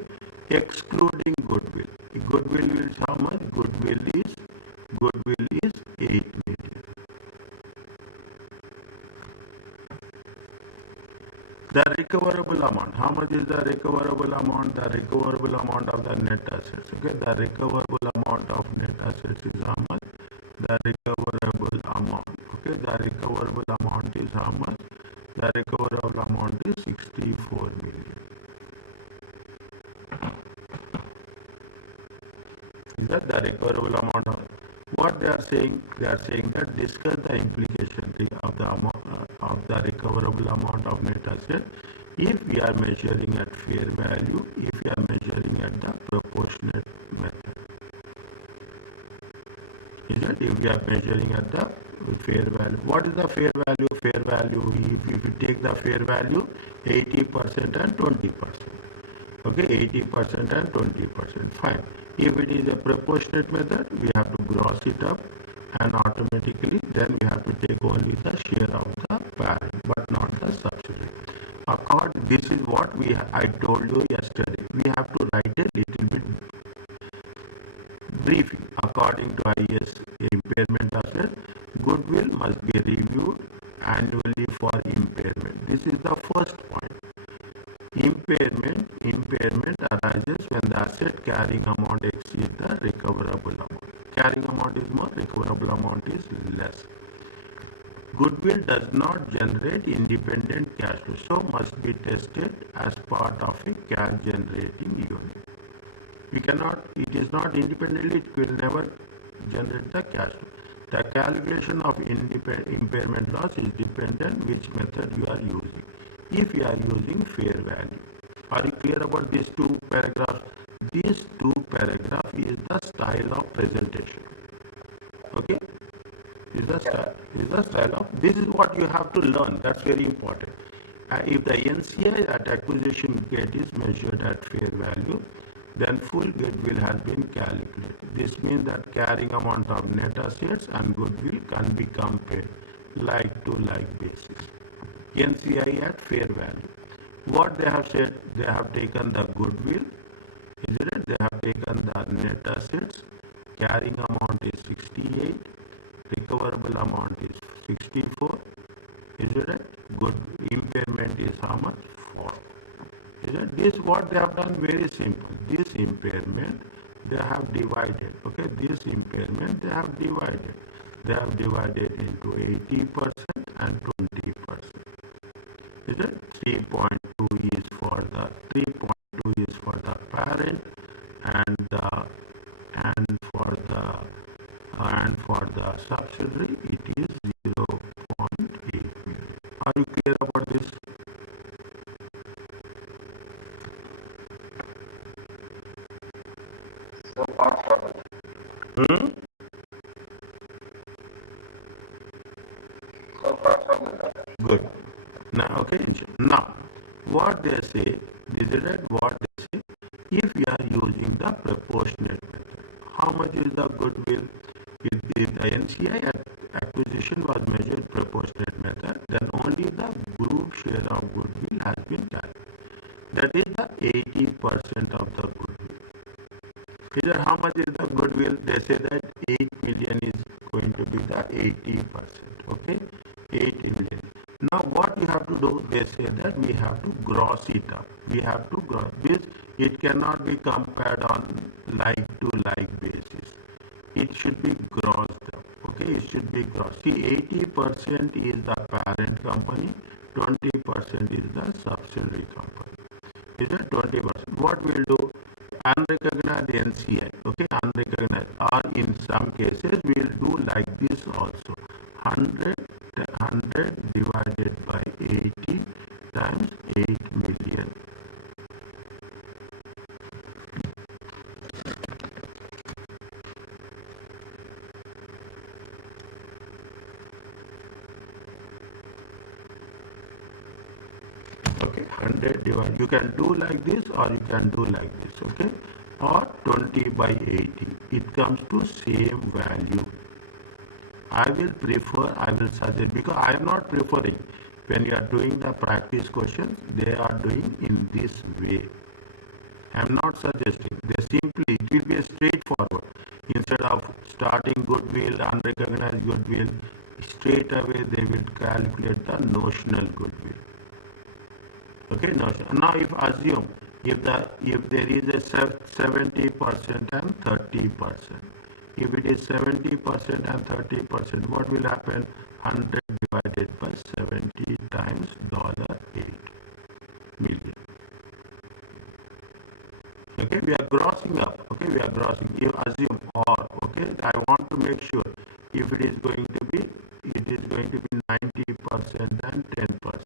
Excluding goodwill. Goodwill is how much? Goodwill is 8 million. The recoverable amount. How much is the recoverable amount? The recoverable amount of the net assets. Okay, the recoverable amount of net assets is how much? The recoverable amount. Okay, the recoverable amount is how much? The recoverable amount is 64 million. Is that the recoverable amount of what they are saying? They are saying that discuss the implication of the amount of the recoverable amount of net asset If we are measuring at fair value, if we are measuring at the proportionate method, is that if we are measuring at the fair value, what is the fair value? Fair value, if you take the fair value, 80% and 20%. Okay, 80% and 20%. Fine. If it is a proportionate method, we have to gross it up, and automatically then we have to take only the share of the parent, but not the subsidiary. This is what I told you yesterday. We have to write a little bit briefing. According to IAS impairment assessment, goodwill must be reviewed annually for impairment. This is the first point. Impairment arises when the asset carrying amount exceeds the recoverable amount. Carrying amount is more, recoverable amount is less. Goodwill does not generate independent cash flow, so must be tested as part of a cash generating unit. It is not independently, it will never generate the cash flow. The calculation of impairment loss is dependent which method you are using. If you are using fair value. Are you clear about these two paragraphs? These two paragraphs is the style of presentation. Okay? Is the style of, this is what you have to learn. That's very important. If the NCI at acquisition date is measured at fair value, then full goodwill has been calculated. This means that carrying amount of net assets and goodwill can be compared like to like basis. NCI at fair value. What they have said, they have taken the goodwill, isn't it? They have taken the net assets, carrying amount is 68, recoverable amount is 64, isn't it? Good impairment is how much? 4. Isn't this what they have done? Very simple. This impairment they have divided. Okay, this impairment they have divided. They have divided into 80% and 20%. Is it 3.2 is for the parent and for the subsidiary it is 0.8 million. Are you clear about this? So far from it. So far from it. Good. Now, okay. Now, what they say, what they say, if we are using the proportionate method, how much is the goodwill? If the NCI acquisition was measured proportionate method, then only the group share of goodwill has been calculated. That is the 80% of the goodwill. Here, how much is the goodwill? They say that 8 million is going to be the 80%. Okay, 8 million. Now, what you have to do? They say that we have to gross it up. We have to gross this. It cannot be compared on like to like basis. It should be grossed up. Okay, it should be gross. See, 80% is the parent company, 20% is the subsidiary company. Is that 20%? What we'll do? Unrecognized NCI. Okay, unrecognized. Or in some cases, we'll do like this also. 100 divided by 80 times 8 million. Okay, 100 divided. You can do like this or you can do like this. Okay, or 20 by 80. It comes to same value. I will suggest, because I am not preferring when you are doing the practice questions, they are doing in this way. I am not suggesting. It will be straightforward. Instead of starting goodwill, unrecognized goodwill, straight away they will calculate the notional goodwill. Okay, now if assume if there is a 70% and 30%. If it is 70% and 30%, what will happen? 100 divided by 70 times $8 million. Okay, we are grossing up. Okay, we are grossing. You assume or, okay, I want to make sure if it is going to be 90% and 10%.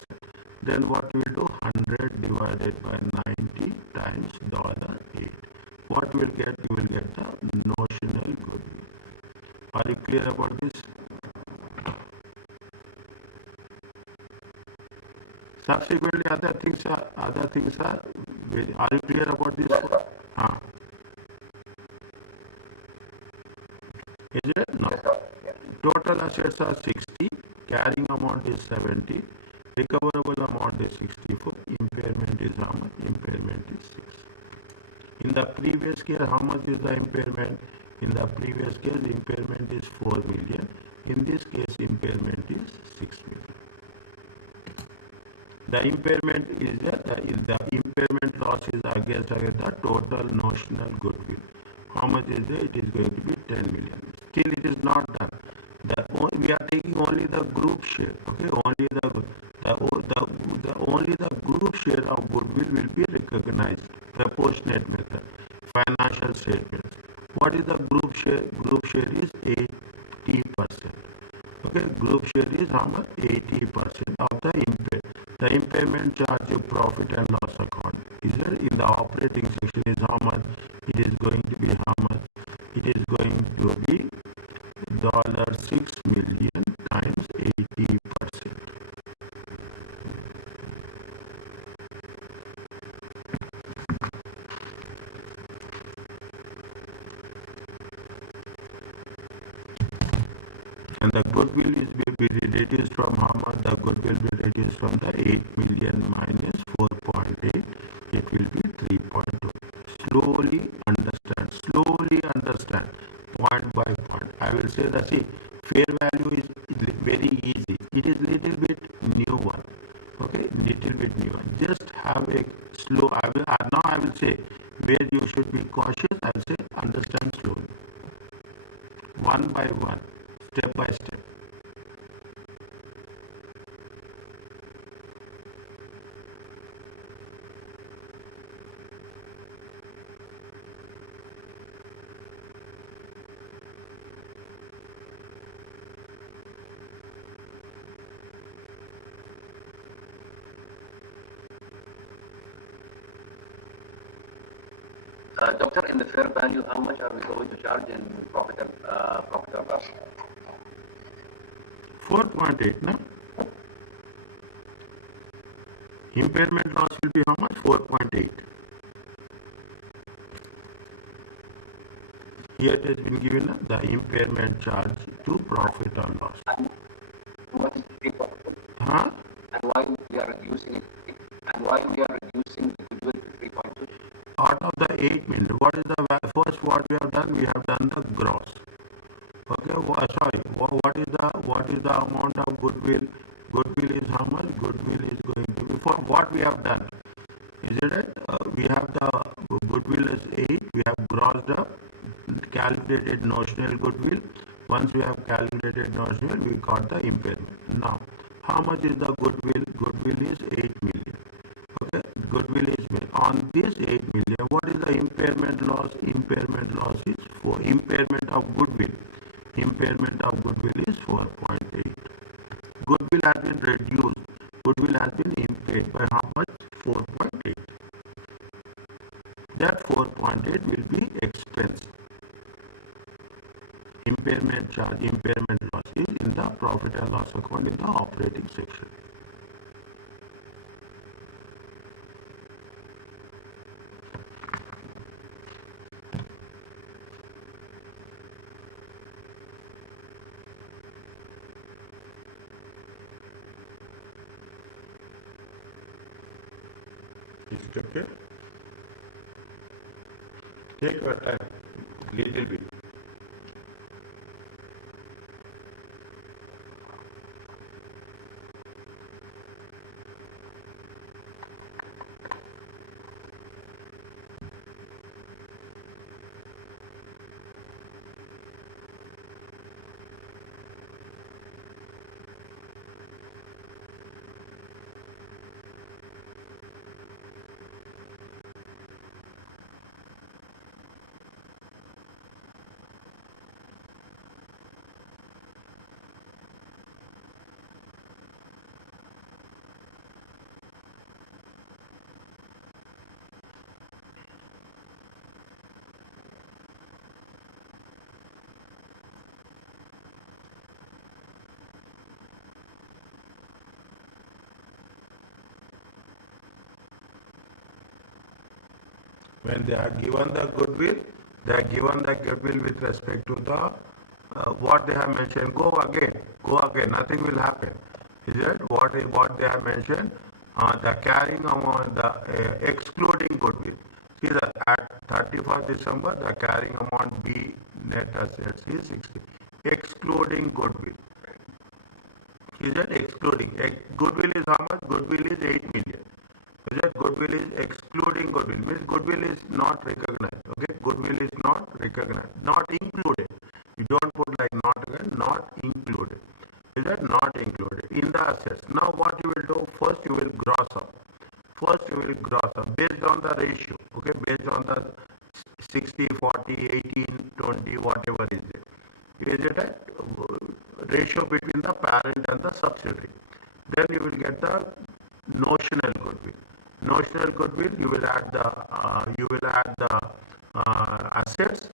Then what we will do? 100 divided by 90 times $8. What you will get? You will get the notional goodwill. Are you clear about this? Subsequently, other things are are you clear about this? Yes, sir. Ah, is it? No. Yes, sir. Yes. Total assets are 60, carrying amount is 70, recoverable amount is 64, impairment is how much? Impairment is 6. In the previous case, how much is the impairment? In the previous case, impairment is 4 million. In this case, impairment is 6 million. The impairment is the impairment loss is against the total notional goodwill. How much is there? It is going to be 10 million. Still, it is not done. We are taking only the group share. Okay, only only the group share of goodwill will be recognized. Proportionate method. Financial statements. What is the group share? Group share is 80%. Okay, group share is how much? 80% of the impairment. The impairment charge of profit and loss account is there in the operating section is how much? It is going to be how much? It is going to be $6 million times 80%. And the goodwill is will be reduced from how much? The goodwill will be reduced from the 8 million minus 4.8. It will be 3.2. Slowly understand, point by point. I will say that see, fair value is very easy. It is little bit new one. Okay, little bit new one. Just have a slow. Now I will say where you should be cautious. I will say understand slowly, one by one, step by step. Doctor, in the fair value, how much are we going to charge in profit or loss? 4.8, no? Impairment loss will be how much? 4.8. Here it has been given the impairment charge to profit or loss. What is the 3.2? Huh? And why we are reducing it? And why we are reducing the goodwill to 3.2? Out of the 8 million, what is the first what we have done? We have done the gross. Okay, sorry. What is the amount of goodwill? Goodwill is how much? Goodwill is going to be for what we have done. Is it right? We have the goodwill is 8. We have grossed up, calculated notional goodwill. Once we have calculated notional, we got the impairment. Now, how much is the goodwill? Goodwill is 8 million. Okay, goodwill is made. On this 8 million, what is the impairment loss? Impairment loss is for impairment of goodwill. Impairment of goodwill is 4.8. Goodwill has been reduced. Goodwill has been impaired by how much? 4.8. That 4.8 will be expense. Impairment charge, impairment loss is in the profit and loss account in the operating section. Is it okay? Take your time, little bit. When they are given the goodwill, they are given the goodwill with respect to the what they have mentioned. Go again, nothing will happen. Is it what they have mentioned? The carrying amount, the excluding goodwill. See that at 31st December, the carrying amount B net assets is 60, excluding goodwill. Is that excluding? Goodwill is how much? Goodwill is 8 million. Is that goodwill is excluding goodwill? Means goodwill is not recognized. Okay, goodwill is not recognized, not included. You don't put like not included. Is that not included in the assets? Now what you will do? First you will gross up. First you will gross up based on the ratio. Okay, based on the 60, 40, 18, 20, whatever is there. Is it a ratio between the parent and the subsidiary? Then you will get the notional goodwill. Notional goodwill, you will add the assets.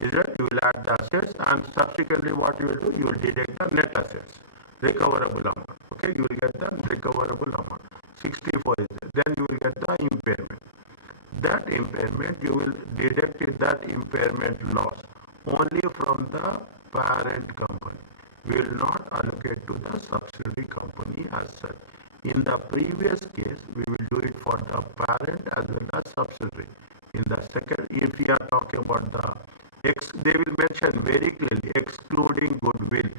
Is it? You will add the assets, and subsequently what you will do? You will deduct the net assets, recoverable amount. Okay, you will get the recoverable amount. 64 is there. Then you will get the impairment. That impairment, you will deduct that impairment loss only from the parent company. We will not allocate to the subsidiary company as such. In the previous case, we will do it for the parent as well as subsidiary. In the second, if we are talking about they will mention very clearly excluding goodwill,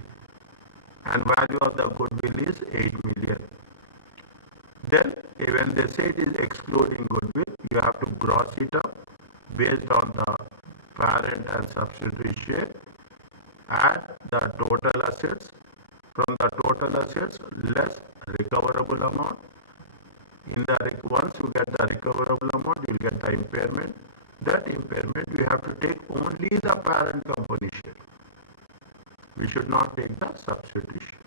and value of the goodwill is 8 million. Then when they say it is excluding goodwill, you have to gross it up based on the parent and subsidiary share, add the total assets, from the total assets less recoverable amount. Once you get the recoverable amount, you will get the impairment. That impairment we have to take only the parent company share. We should not take the subsidiary share.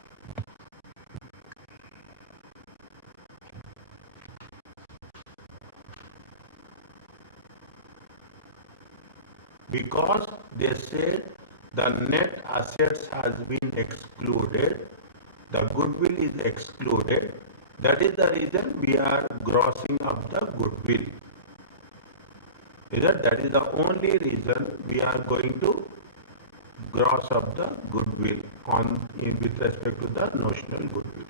Because they say the net assets has been excluded, the goodwill is excluded. That is the reason we are grossing up the goodwill. That is the only reason we are going to gross up the goodwill with respect to the notional goodwill.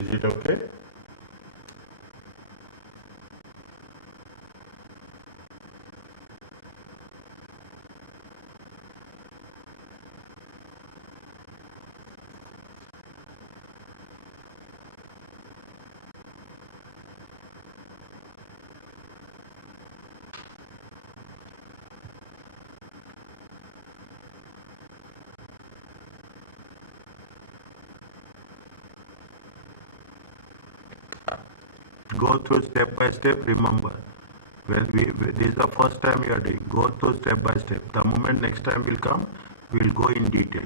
Is it okay? Go through step by step. Remember, this is the first time you are doing. Go through step by step. The moment next time will come, we will go in detail.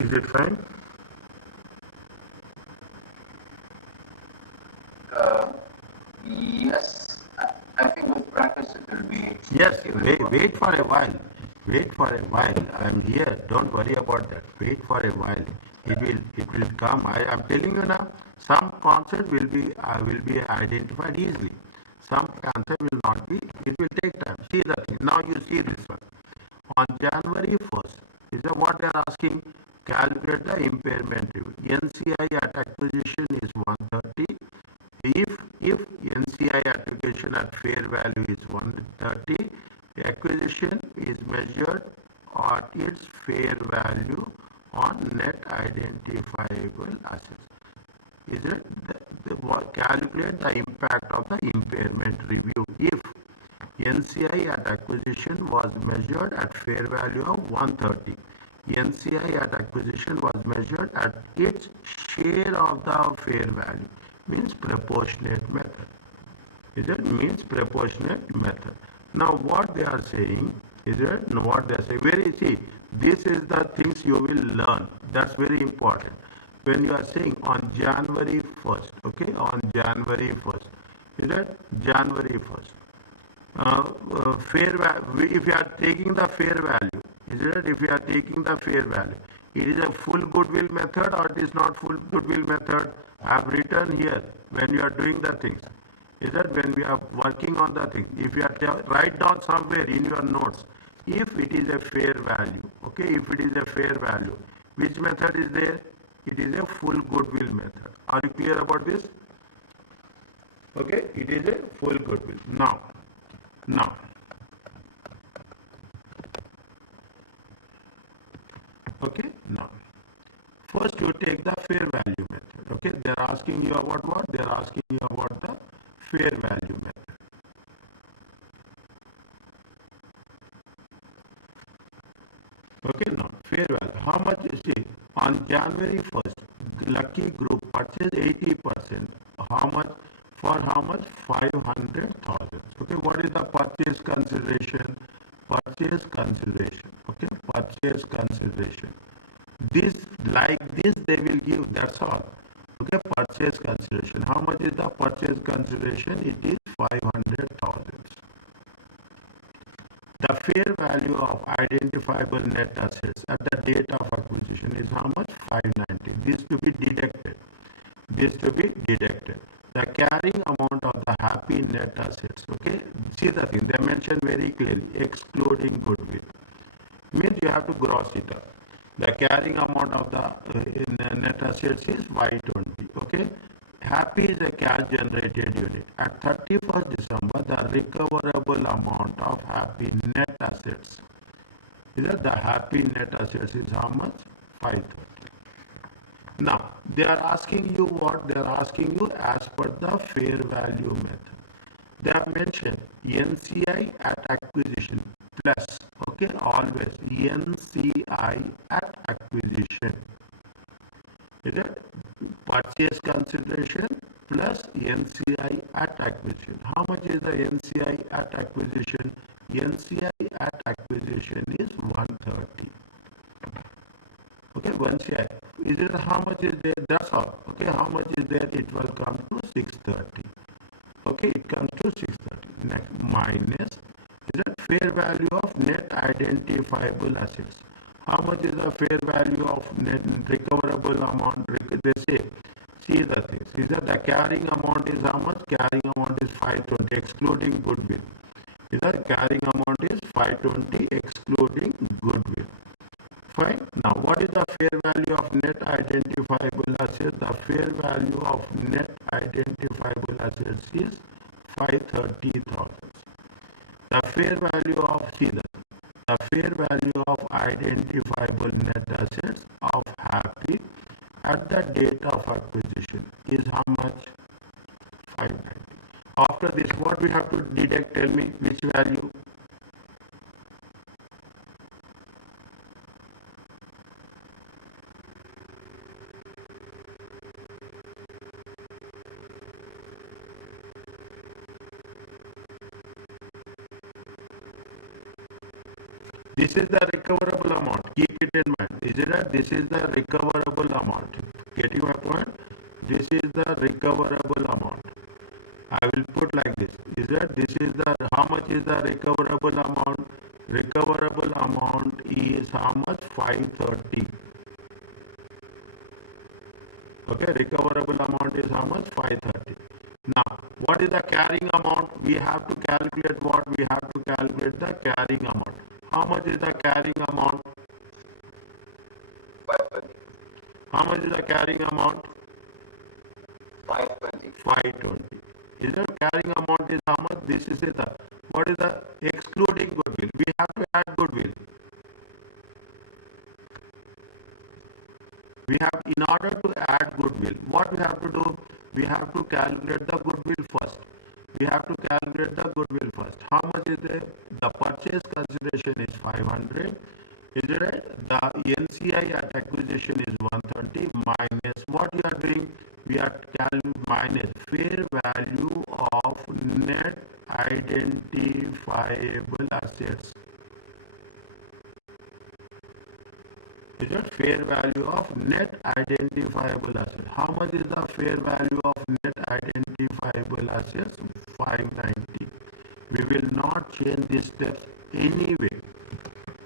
Is it fine? Yes, I think with practice it will be. Yes, wait for a while. Wait for a while. I am here. Don't worry about that. Wait for a while. It will come. I am telling you now. Some concept will be identified easily. Some answer will not be, it will take time. See the thing. Now you see this one. On January 1st, is what they are asking, calculate the impairment review. NCI at acquisition is 130. If NCI application at fair value is 130, the acquisition is measured at its fair value on net identifiable assets. Is it calculate the impact of the impairment review if NCI at acquisition was measured at fair value of 130. NCI at acquisition was measured at its share of the fair value, means proportionate method. Is it means proportionate method? Now what they are saying is it what they are saying. Very see, this is the things you will learn. That's very important. When you are saying on January 1st, okay, on January 1st, is it January 1st? Fair value, if you are taking the fair value, is it if you are taking the fair value, it is a full goodwill method or it is not full goodwill method? I have written here when you are doing the things. Is that when we are working on the thing, if you are write down somewhere in your notes, if it is a fair value, okay, if it is a fair value, which method is there? It is a full goodwill method. Are you clear about this? Okay, it is a full goodwill. Now, okay, now, first you take the fair value method. Okay, they are asking you about what? They are asking you about the fair value method. Okay, now fair value. How much is it? On January 1st, Lucky Group purchased 80%. How much? For how much? 500,000. Okay, what is the purchase consideration? Purchase consideration. Okay, purchase consideration. This, like this, they will give. That's all. Okay, purchase consideration. How much is the purchase consideration? It is 500,000. The fair value of identifiable net assets at the date of acquisition is how much? 590. This to be deducted. This to be deducted. The carrying amount of the happy net assets. Okay, see the thing. They mention very clearly, excluding goodwill. Means you have to gross it up. The carrying amount of the net assets is Y20. Okay, happy is a cash generated unit. At 31st December, the recoverable amount of happy net assets. Is that the happy net assets is how much? 530. Now, they are asking you what? They are asking you as per the fair value method. They have mentioned NCI at acquisition plus, okay, always NCI at acquisition. Is it purchase consideration plus NCI at acquisition? How much is the NCI at acquisition? NCI at acquisition is 130. Okay, 1CI. Is it how much is there? That's all. Okay, how much is there? It will come to 630. Okay, it comes to 630. Next, minus is that fair value of net identifiable assets. How much is the fair value of net recoverable amount? They say, see the things. Is that the carrying amount is how much? Carrying amount is 520 excluding goodwill. Is that carrying amount is 520 excluding goodwill. Fine. Now, what is the fair value of net identifiable assets? The fair value of net identifiable assets is 530,000. The fair value of the fair value of identifiable net assets of Happy at the date of acquisition is how much? 590. After this, what we have to deduct? Tell me which value? This is the recoverable amount. Keep it in mind. Is it that this is the recoverable amount? Getting my point? This is the recoverable amount. I will put like this. Is that this is the how much is the recoverable amount? Recoverable amount is how much? 530. Okay, recoverable amount is how much? 530. Now, what What is the carrying amount? We have to calculate what? We have to calculate the carrying amount. How much is the carrying amount? 520. How much is the carrying amount? 520. 520. Is the carrying amount is how much? This is it. What is the excluding goodwill? We have to add goodwill. We have, in order to add goodwill, what we have to do? We have to calculate the goodwill first. We have to calculate the goodwill first. How much is the purchase consideration is 500. Is it right? The NCI at acquisition is 130 minus what we are doing? We are minus fair value of net identifiable assets. Is it fair value of net identifiable assets? How much is the fair value of net identifiable assets? 590. We will not change these steps anyway.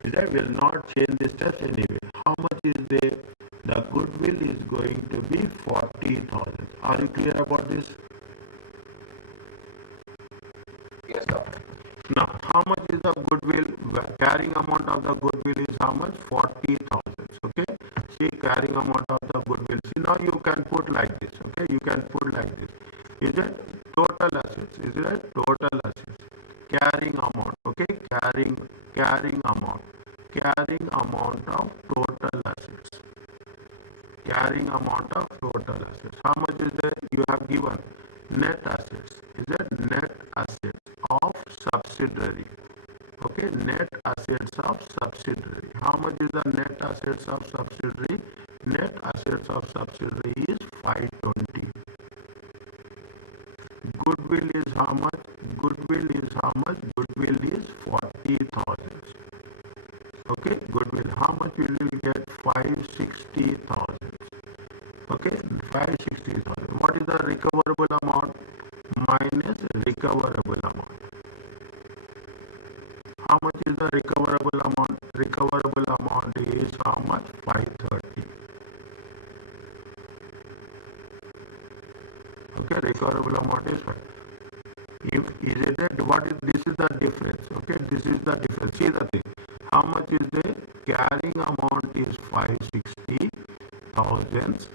Is that will not change the steps anyway. How much is there? The goodwill is going to be 40,000. Are you clear about this? Yes, doctor. Now, how much is the goodwill? Carrying amount of the goodwill is how much? 40,000. Okay. See, carrying amount of the goodwill. See, now you can put like this. Okay. You can put like this. Is it total assets? Is it total assets? Carrying amount. Okay. Carrying amount. Carrying amount of total assets. Carrying amount of total assets. How much is there? You have given net assets. Is it net assets of subsidiary? Okay, net assets of subsidiary. How much is the net assets of subsidiary? Net assets of subsidiary is 520. Goodwill is how much? Goodwill is how much? Goodwill is 40,000. Okay, goodwill. How much we will get? 560,000. Okay, 560,000. What is the recoverable amount? Minus recoverable amount. How much is the recoverable amount? Recoverable amount is how much? 530. Okay, recoverable amount is 5. If is it that what is this is the difference? Okay, this is the difference. See the thing. How much is the carrying amount is 560,000.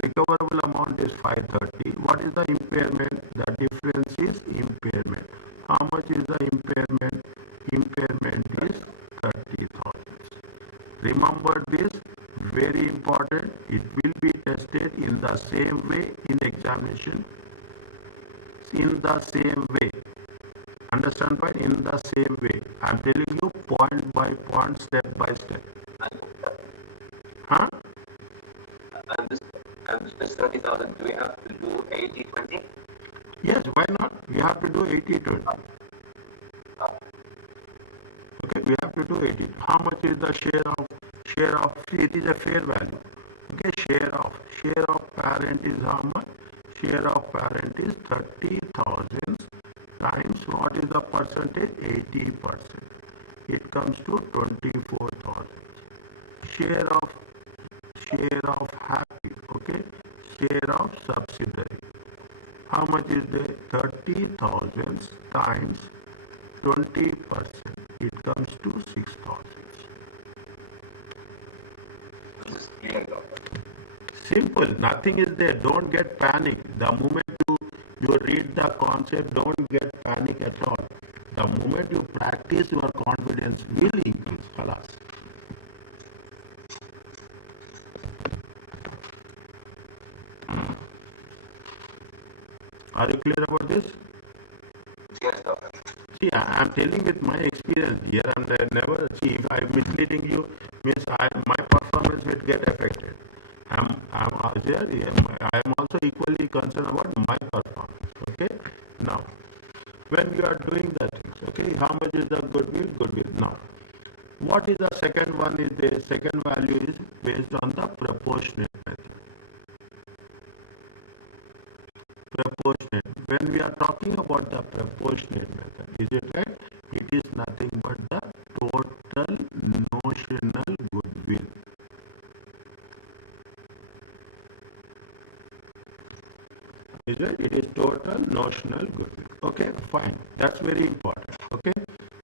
Recoverable amount is 530. What is the impairment? The difference is impairment. How much is the impairment? Impairment is 30,000. Remember this, very important. It will be tested in the same way in examination. In the same way. Understand why? In the same way. I am telling you point by point, step by step. Huh? And this 30,000, do we have to do 80-20? Yes, why not? We have to do 80-20. Okay, we have to do 80. How much is the share of see, it is a fair value. Okay, share of parent is how much? Share of parent is 30,000 times what is the percentage? 80%. It comes to 24,000. Share of happy. Okay, share of subsidiary. How much is there? 30,000 times 20%. It comes to 6,000. This is clear, doctor. Simple. Nothing is there. Don't get panic. The moment you read the concept, don't get panic at all. The moment you practice, your confidence will increase. Khalas. Are you clear about this? Yes, doctor. See, I am telling with my experience here and there. Never see if I am misleading you, means my performance will get affected. I am also equally concerned about my performance. Okay. Now, when you are doing the things, okay, how much is the goodwill? Goodwill. Now, what is the second one? Is the second value is based on the proportionate method. Proportionate. When we are talking about the proportionate method, is it right? It is nothing but the total notional goodwill. Is it? It is total notional goodwill. Okay, fine. That's very important. Okay.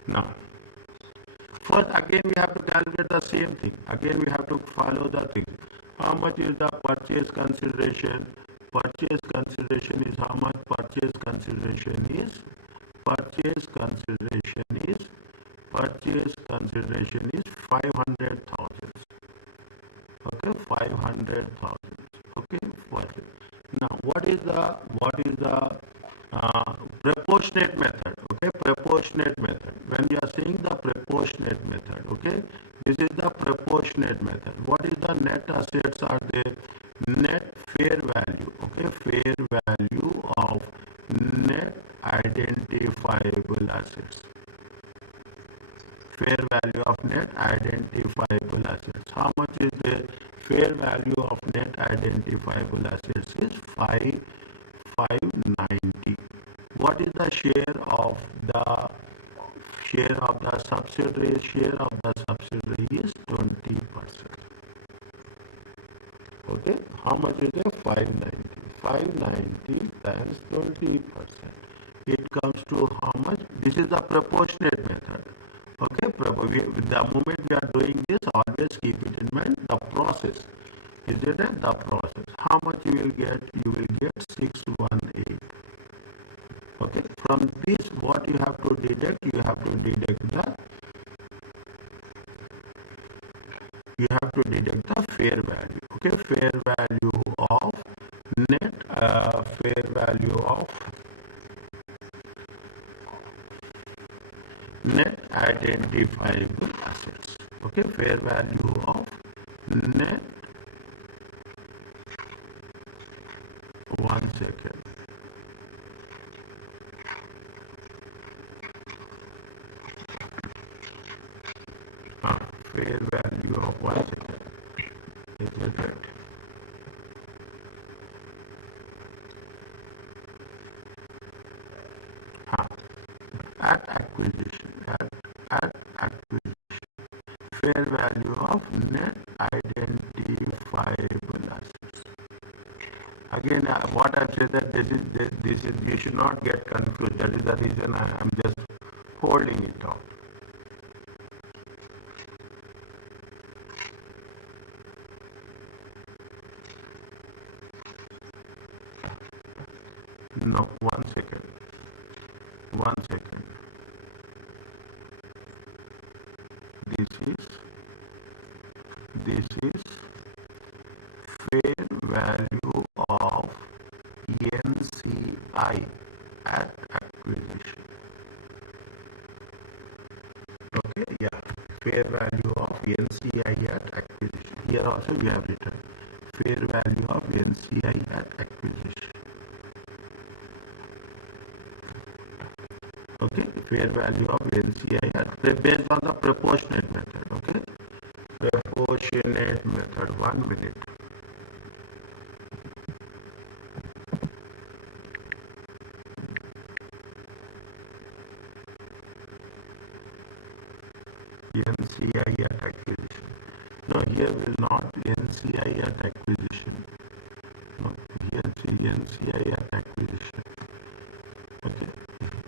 Now, first again we have to calculate the same thing. Again we have to follow the thing. How much is the purchase consideration? Purchase consideration is how much? Purchase consideration is 500,000. Okay, 500,000. Okay, first. Now what is the proportionate method? Okay, proportionate method. When you are saying the proportionate method, okay, this is the proportionate method. What is the net assets are there? Net fair value. Okay, fair value of net identifiable assets. Fair value of net identifiable assets. How much is the fair value of net identifiable assets? Is 590. What is the share of the subsidiary? Share of the subsidiary is 20%. Okay, how much is it? 590. 590 times 20%. It comes to how much? This is the proportionate method. Okay, the moment we are doing this, always keep it in mind the process. Is it the process? How much you will get? You will get 618. Okay, from this, what you have to deduct? You have to deduct the fair value. Okay, fair value of net fair value of net identifiable assets. Okay, fair value of net. One second. Fair value of 1 second. Is it right? At acquisition. At acquisition. Fair value of net identifiable assets. Again, what I've said that this is you should not get confused. That is the reason I am just holding it out. No, 1 second. 1 second. This is fair value of NCI at acquisition. Okay, yeah. Fair value of NCI at acquisition. Here also we have written fair value of NCI at acquisition. Okay, fair value of NCI based on the proportionate method. Okay, proportionate method. 1 minute. NCI at acquisition. No, here will not NCI at acquisition. No, here see NCI at acquisition. Okay.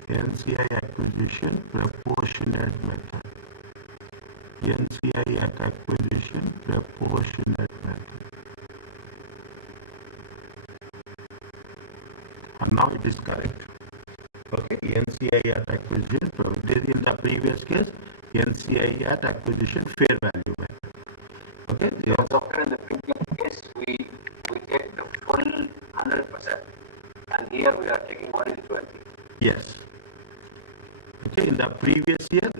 NCI acquisition proportionate method. NCI at acquisition proportionate method. And now it is correct. Okay, NCI at acquisition. In the previous case, NCI at acquisition fair value method. Okay. So, doctor, in the previous case, we take the full 100%, and here we are taking only 20. Yes. Okay, in the previous year,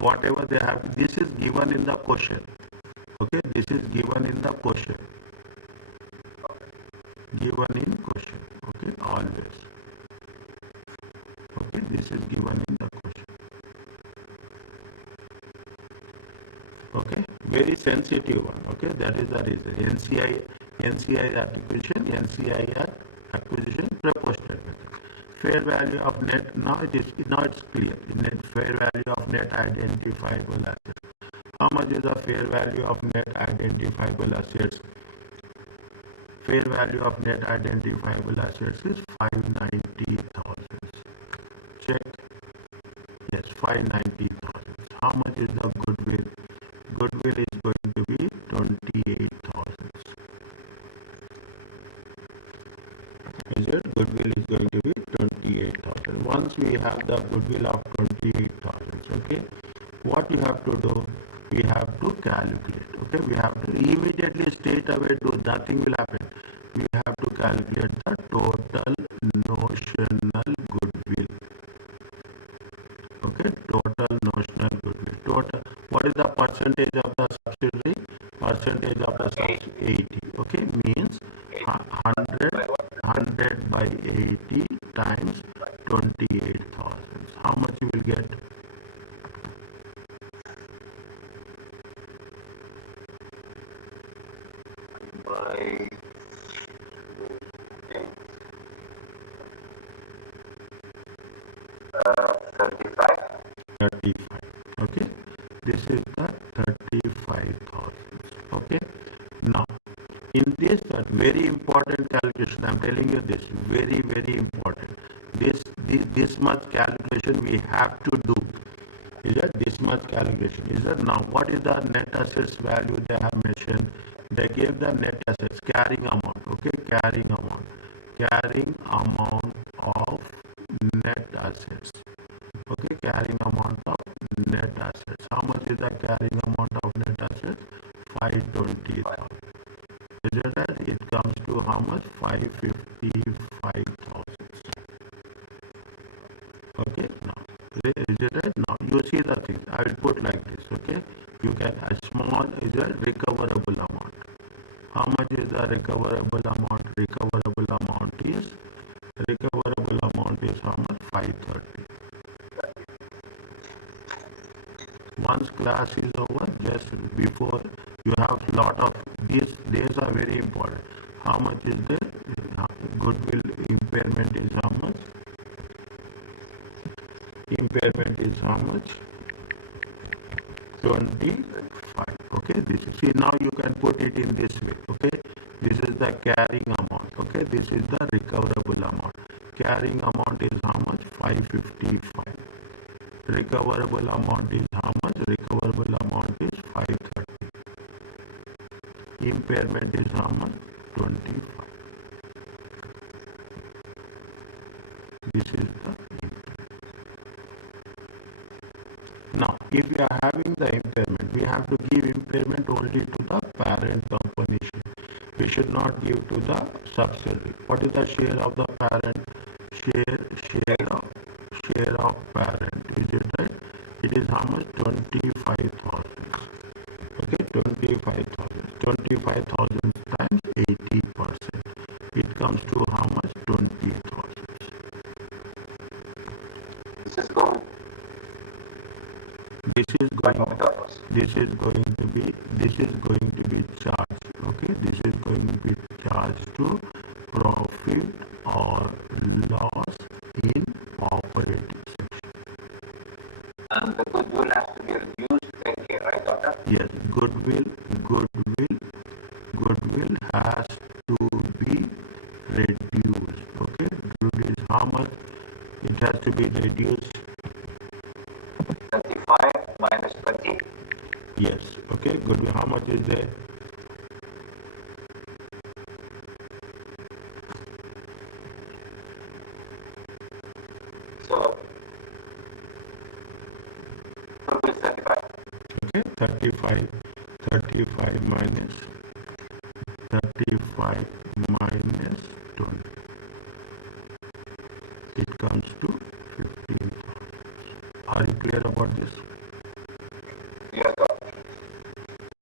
whatever they have, this is given in the question. Okay, this is given in the question. Given in question. Okay, always. Okay, this is given in the question. Okay, very sensitive one. Okay, that is the reason. NCI acquisition, NCI acquisition proportionate method. Fair value of net, now it's clear. Net fair value of net identifiable assets. How much is the fair value of net identifiable assets? Fair value of net identifiable assets is 590,000. Check. Yes, 590,000. How much is the goodwill? Goodwill is going to be 28,000. Is it? Goodwill is going to be 28,000. Once we have the goodwill of 28,000, okay, what you have to do? We have to calculate. Okay, we have to immediately straight away do, nothing will happen. We have to calculate the total notional goodwill. Okay, total notional goodwill. Total. What is the percentage of the subsidiary? Percentage of the subsidiary 80. Okay, means 100 by 80 times 28,000. How much you will get? By 35. 35. Okay, this is the 35,000. Okay, now in this very important calculation, I'm telling you this, very important. This much calculation we have to do. Is that this much calculation? Is that now what is the net assets value they have mentioned? They gave the net assets carrying amount. Okay, carrying amount of net assets. Okay, carrying amount of net assets. How much is the carrying amount of net assets? 520,000. Is it right? It comes to how much? 555,000. Okay, now is it right? Now you see the thing. I will put like this. Okay, you can a small is a recoverable amount. How much is the recoverable amount? Recoverable amount is how much? 530. Once class is over, just before you have lot of these days are very important. How much is there? Goodwill impairment is how much? Impairment is how much? 25. Okay, this is, see, now you can put it in this way. Okay, this is the carrying amount. Okay, this is the recoverable amount. Carrying amount is how much? 555. Recoverable amount is how much? Recoverable amount is 530. Impairment is how much? 25. This is the impairment. Now, if we are having the impairment, we have to give impairment only to the parent company. We should not give to the subsidiary. What is the share of the parent? Share of parent. Is it right? It is how much? 25,000. Okay, 25,000. 25,000 times 80%. It comes to how much? 20,000. This is going. This is going to be charged. Okay, this is going to be charged to profit or loss in operating section. And the goodwill has to be reduced 10K, right, doctor? Yes, goodwill has to be reduced. Okay, reduce how much? It has to be reduced. 35 minus 20. Yes. Okay, goodwill. How much is there? So, goodwill is 35. Okay, 35 minus 20. It comes to 15,000. Are you clear about this?